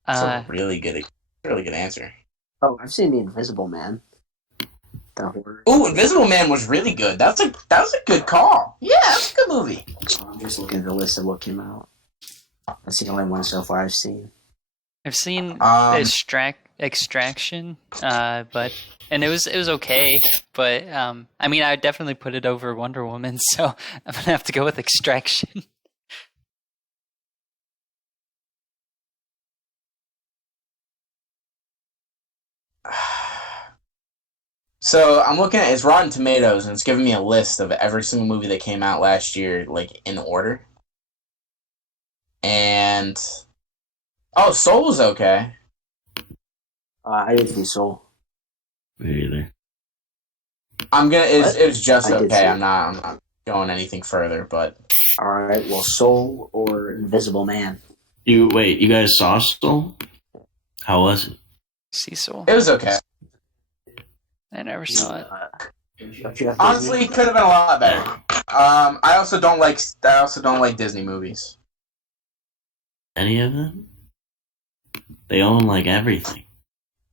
That's a really good answer. Oh, I've seen The Invisible Man. The horror. Ooh, Invisible Man was really good. That was a good call. Yeah, that's a good movie. I'm just looking at the list of what came out. That's the only one so far I've seen. I've seen Extraction, and it was okay, but I mean, I would definitely put it over Wonder Woman, so I'm gonna have to go with Extraction. So I'm looking at it's Rotten Tomatoes, and it's giving me a list of every single movie that came out last year, like in order. And Soul was okay. I didn't see Soul. Me either. It was just I did see okay. it. I'm not going anything further, but Alright, well, Soul or Invisible Man? You guys saw Soul? How was it? Cecil. it was okay. I never saw it. Don't you have to Honestly, it could have been a lot better. I also don't like Disney movies. Any of them? They own like everything.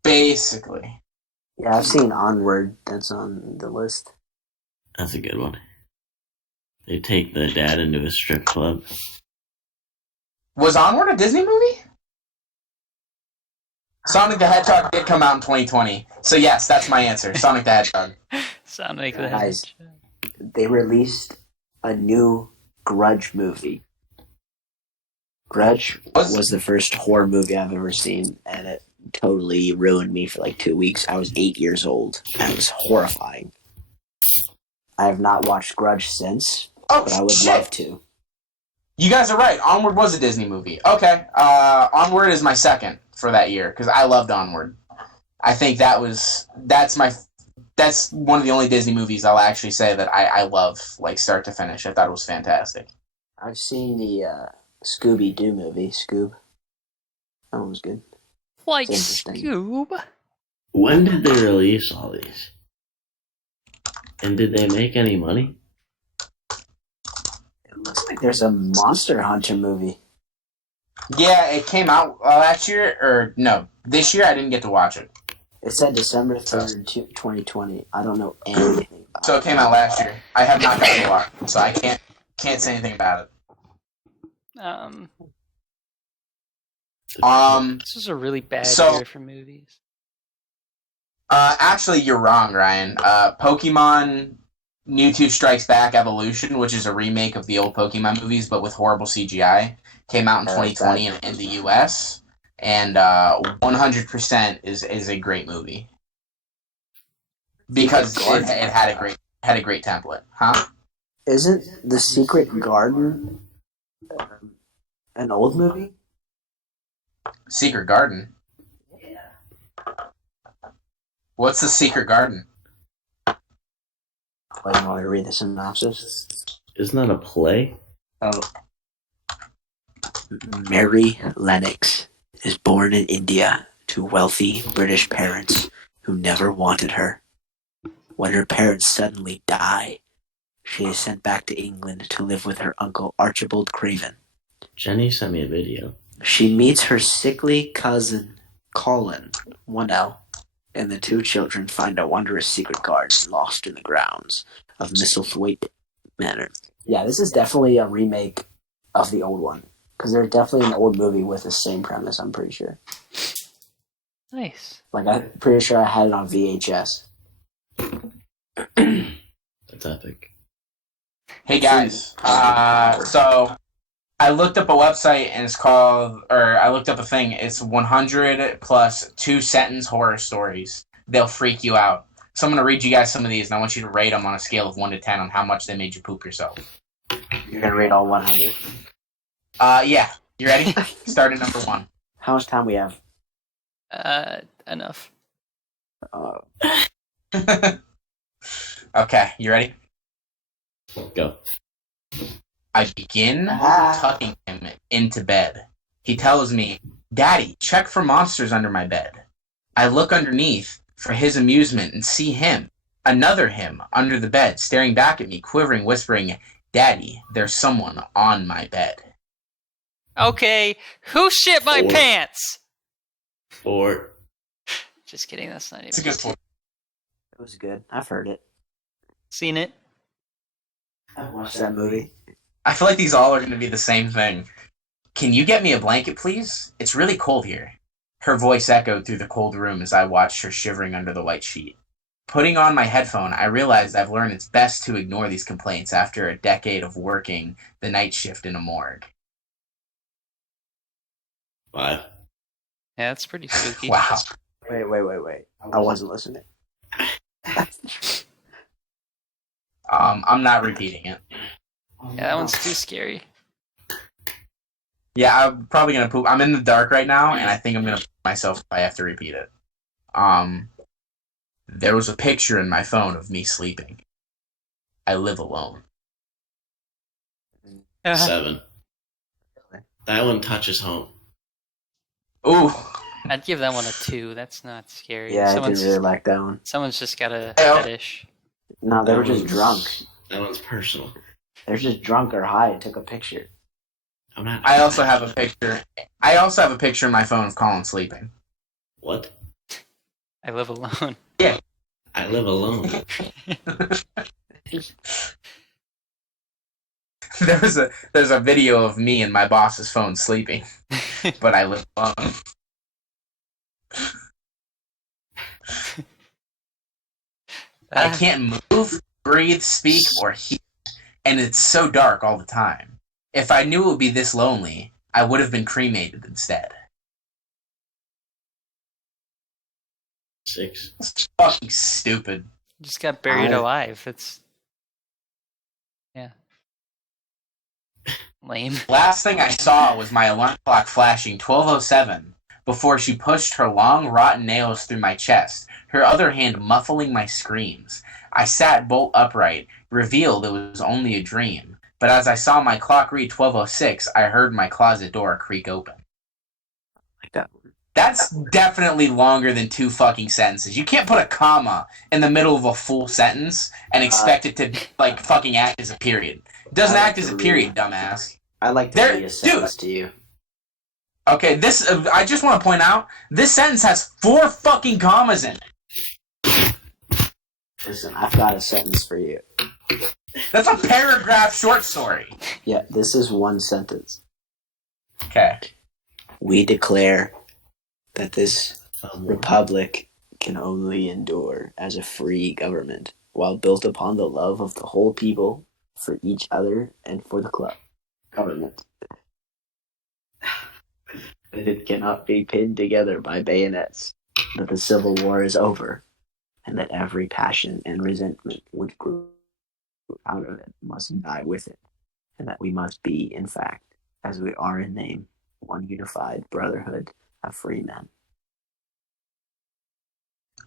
Basically. Yeah, I've seen Onward. That's on the list. That's a good one. They take the dad into a strip club. Was Onward a Disney movie? Sonic the Hedgehog did come out in 2020. So yes, that's my answer. Sonic the Hedgehog. Sonic the Guys. Hedgehog. They released a new Grudge movie. Grudge was the first horror movie I've ever seen, and it totally ruined me for like 2 weeks. I was 8 years old, and it was horrifying. I have not watched Grudge since, Oh, but I would shit. love to. You guys are right. Onward was a Disney movie. Okay. Onward is my second for that year because I loved Onward. I think that's one of the only Disney movies I'll actually say that I love, like start to finish. I thought it was fantastic. I've seen the Scooby-Doo movie, Scoob. That one was good. Like It's interesting. Scoob. When did they release all these? And did they make any money? It looks like there's a Monster Hunter movie. Yeah, it came out last year, or no, this year. I didn't get to watch it. It said December 3rd, 2020. I don't know anything about So it came out last year. I have not gotten to watch it, so I can't say anything about it. This was a really bad So- year for movies. Actually, you're wrong, Ryan. Pokemon Mewtwo Strikes Back Evolution, which is a remake of the old Pokemon movies, but with horrible CGI, came out in 2020 in the US, and 100% is a great movie because it had a great template, huh? Isn't The Secret Garden an old movie? Secret Garden. Yeah. What's the Secret Garden? Wait, you want me to read the synopsis? Isn't that a play? Oh. Mary Lennox is born in India to wealthy British parents who never wanted her. When her parents suddenly die, she is sent back to England to live with her uncle Archibald Craven. Jenny sent me a video. She meets her sickly cousin Colin, 1L, and the two children find a wondrous secret garden lost in the grounds of Misselthwaite Manor. Yeah, this is definitely a remake of the old one. Because there's definitely an old movie with the same premise, I'm pretty sure. Nice. Like, I'm pretty sure I had it on VHS. That's epic. Hey guys, so I looked up a website and I looked up a thing. It's 100 plus 2-sentence horror stories. They'll freak you out. So I'm going to read you guys some of these, and I want you to rate them on a scale of 1 to 10 on how much they made you poop yourself. You're going to rate all 100? Yeah. You ready? Start at number 1. How much time we have? Enough. Okay, you ready? Go. I begin tucking him into bed. He tells me, "Daddy, check for monsters under my bed." I look underneath for his amusement and see him, another him, under the bed, staring back at me, quivering, whispering, "Daddy, there's someone on my bed." Okay, who shit my 4. pants? 4. Just kidding, that's not even. It's a good point. It was good. I've heard it. Seen it? I've watched that movie. I feel like these all are going to be the same thing. "Can you get me a blanket, please? It's really cold here." Her voice echoed through the cold room as I watched her shivering under the white sheet. Putting on my headphone, I realized I've learned it's best to ignore these complaints after a decade of working the night shift in a morgue. 5. Yeah, that's pretty spooky. Wow. Wait. I wasn't listening. I'm not repeating it. Yeah, that one's too scary. Yeah, I'm probably going to poop. I'm in the dark right now, and I think I'm going to poop myself if I have to repeat it. There was a picture in my phone of me sleeping. I live alone. 7. That one touches home. Ooh. I'd give that one a 2. That's not scary. Yeah, I did really like that one. Someone's just got a Hey, fetish. No, they were just one's- drunk. That one's personal. They're just drunk or high and took a picture. I'm not. I also have a picture. I also have a picture in my phone of Colin sleeping. What? I live alone. I live alone. There's a video of me and my boss's phone sleeping, but I live alone. I can't move, breathe, speak, or hear, and it's so dark all the time. If I knew it would be this lonely, I would have been cremated instead. 6. It's fucking stupid. Just got buried alive. That's lame. Last thing I saw was my alarm clock flashing 12:07 before she pushed her long, rotten nails through my chest, her other hand muffling my screams. I sat bolt upright, revealed it was only a dream, but as I saw my clock read 12:06, I heard my closet door creak open. Like that. That's definitely longer than 2 fucking sentences. You can't put a comma in the middle of a full sentence and expect it to, like, fucking act as a period. It doesn't act as a period, dumbass. I like to There- read a sentence to you. Okay, this, I just want to point out, this sentence has 4 fucking commas in it. Listen, I've got a sentence for you. That's a paragraph short story. Yeah, this is one sentence. Okay. we declare that this republic can only endure as a free government, while built upon the love of the whole people for each other and for the club government. That it cannot be pinned together by bayonets, that the Civil War is over, and that every passion and resentment which grew out of it must die with it, and that we must be, in fact, as we are in name, one unified brotherhood of free men.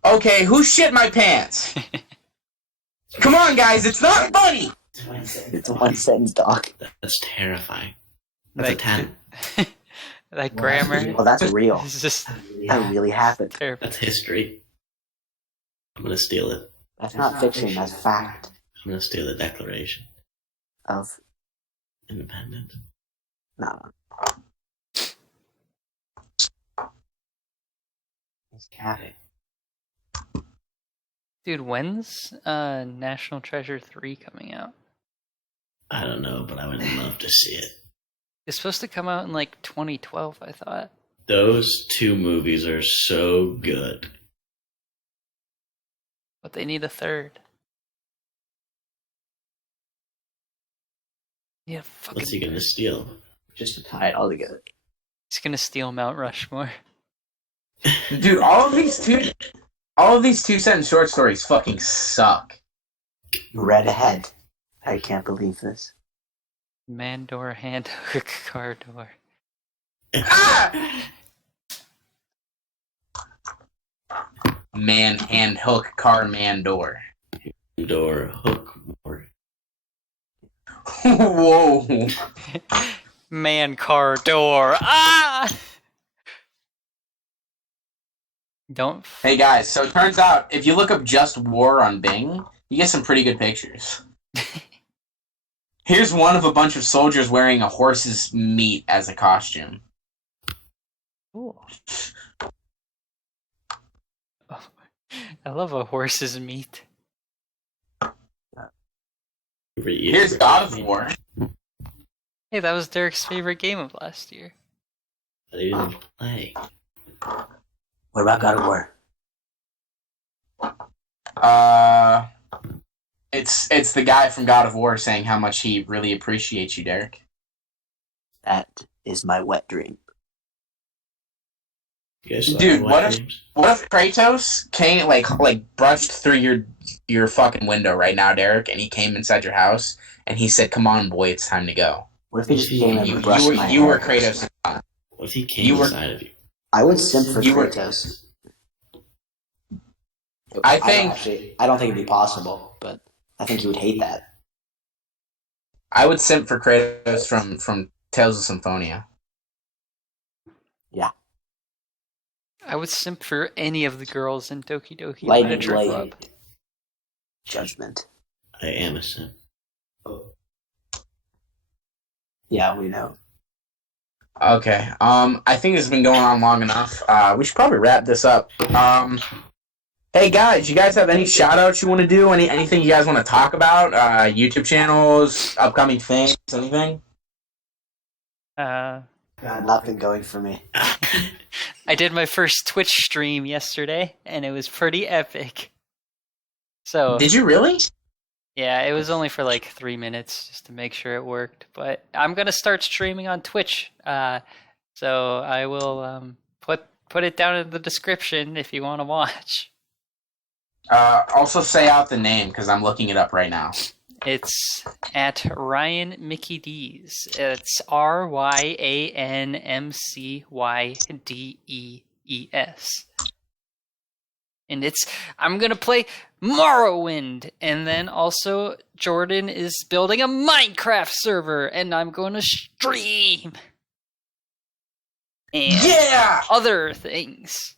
Okay, who shit my pants? Come on, guys, it's not funny! It's a one sentence, Doc. That's terrifying. That's a 10. That grammar. Well, that's real. It's just That really happened. terrible. That's history. I'm gonna steal it. That's not fiction, that's fact I'm gonna steal the Declaration. of Independence. no. It's capping. Dude, when's National Treasure 3 coming out? I don't know, but I would love to see it. It's supposed to come out in like 2012, I thought. Those two movies are so good. But they need a third. Yeah, What's he fucking. gonna steal? Just to tie it all together. He's gonna steal Mount Rushmore. Dude, all of these two-sentence short stories fucking suck. Read ahead. I can't believe this. Man door, hand hook, car door. Ah! Man, hand, hook, car, man, door. Door, hook, more. Whoa. Man, car, door. Ah! Don't. Hey guys, so it turns out if you look up just war on Bing, you get some pretty good pictures. Here's one of a bunch of soldiers wearing a horse's meat as a costume. Cool. Oh, I love a horse's meat. Here's God of War. Hey, that was Derek's favorite game of last year. But he didn't play. What about God of War? It's the guy from God of War saying how much he really appreciates you, Derek. That is my wet dream. You guys saw Dude, White what if Dreams? Kratos came like brushed through your fucking window right now, Derek, and he came inside your house and he said, "Come on, boy, it's time to go." What if he just came in You, and brushed my you were hair? Kratos. What if he came You were- inside of you? I would simp for You were- Kratos. I think I don't think it'd be possible, but I think he would hate that. I would simp for Kratos from Tales of Symphonia. I would simp for any of the girls in Doki Doki Light Literature blade. Club. Judgment. I am a simp. Yeah, we know. Okay. I think this has been going on long enough. We should probably wrap this up. Hey guys, you guys have any shout outs you want to do? Anything you guys want to talk about? YouTube channels, upcoming things, anything? God, nothing going for me. I did my first Twitch stream yesterday, and it was pretty epic. So, Did you really? yeah, it was only for like 3 minutes just to make sure it worked. But I'm gonna start streaming on Twitch, so I will put it down in the description if you want to watch. Also say out the name because I'm looking it up right now. It's at ryanmcdees. It's RYANMCYDEES. And I'm gonna play Morrowind, and then also Jordan is building a Minecraft server, and I'm gonna stream. And Yeah! other things.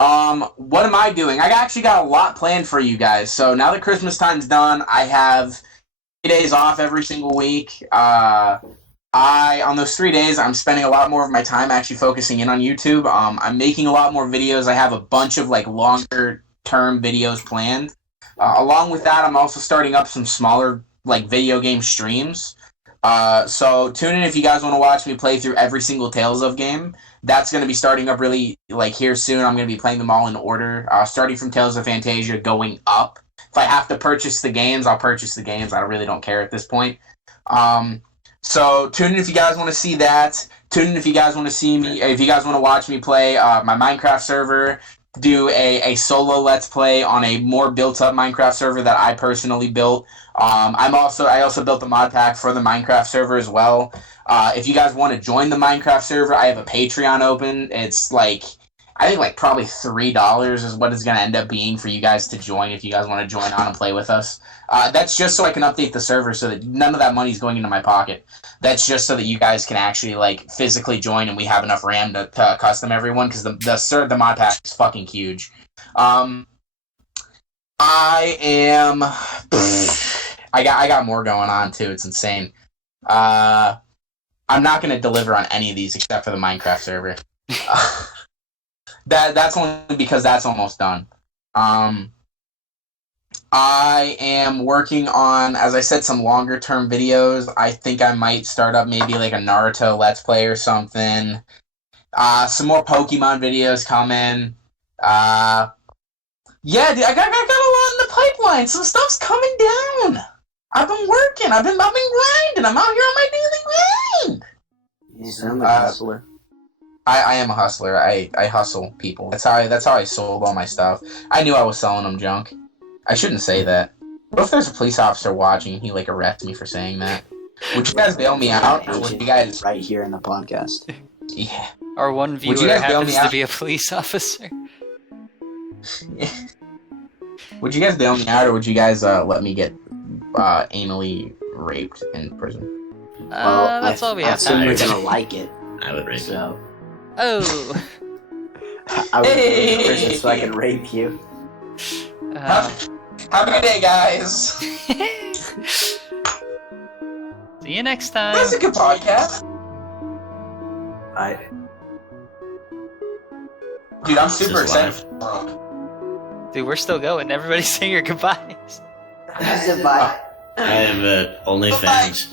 What am I doing? I actually got a lot planned for you guys. So now that Christmas time's done, I have 3 days off every single week. On those 3 days, I'm spending a lot more of my time actually focusing in on YouTube. I'm making a lot more videos. I have a bunch of longer term videos planned. Along with that, I'm also starting up some smaller video game streams. So tune in if you guys want to watch me play through every single Tales of game. That's going to be starting up really like here soon. I'm going to be playing them all in order, starting from Tales of Fantasia going up. If I have to purchase the games, I'll purchase the games. I really don't care at this point. So tune in if you guys want to see that. Tune in if you guys want to see me, if you guys want to watch me play my Minecraft server, do a solo Let's Play on a more built-up Minecraft server that I personally built. I also built the mod pack for the Minecraft server as well. If you guys want to join the Minecraft server, I have a Patreon open. It's like, I think like probably $3 is what it's going to end up being for you guys to join if you guys want to join on and play with us. That's just so I can update the server so that none of that money is going into my pocket. That's just so that you guys can actually like physically join and we have enough RAM to custom everyone, because the mod pack is fucking huge. I got more going on too. It's insane. I'm not going to deliver on any of these except for the Minecraft server. That's only because that's almost done. I am working on, as I said, some longer term videos. I think I might start up maybe like a Naruto Let's Play or something. Some more Pokemon videos coming. Yeah, dude, I got a lot in the pipeline. Some stuff's coming down. I've been working. I've been grinding. I'm out here on my daily grind. You sound like a hustler. I am a hustler. I hustle people. That's how I sold all my stuff. I knew I was selling them junk. I shouldn't say that. What if there's a police officer watching and he like arrests me for saying that? Would you guys bail me out, or would you guys right here in the podcast? Yeah. Our one viewer happens to be a police officer. Would you guys bail me out, or would you guys let me get anally raped in prison? Well, that's all we have time. time. You're gonna like it. I would rape So. Oh. I would go to prison so I can rape you. Have a good day, guys. See you next time. That's a good podcast. Dude, I'm super excited. Dude, we're still going. Everybody's saying your goodbyes. Goodbye. I have OnlyFans.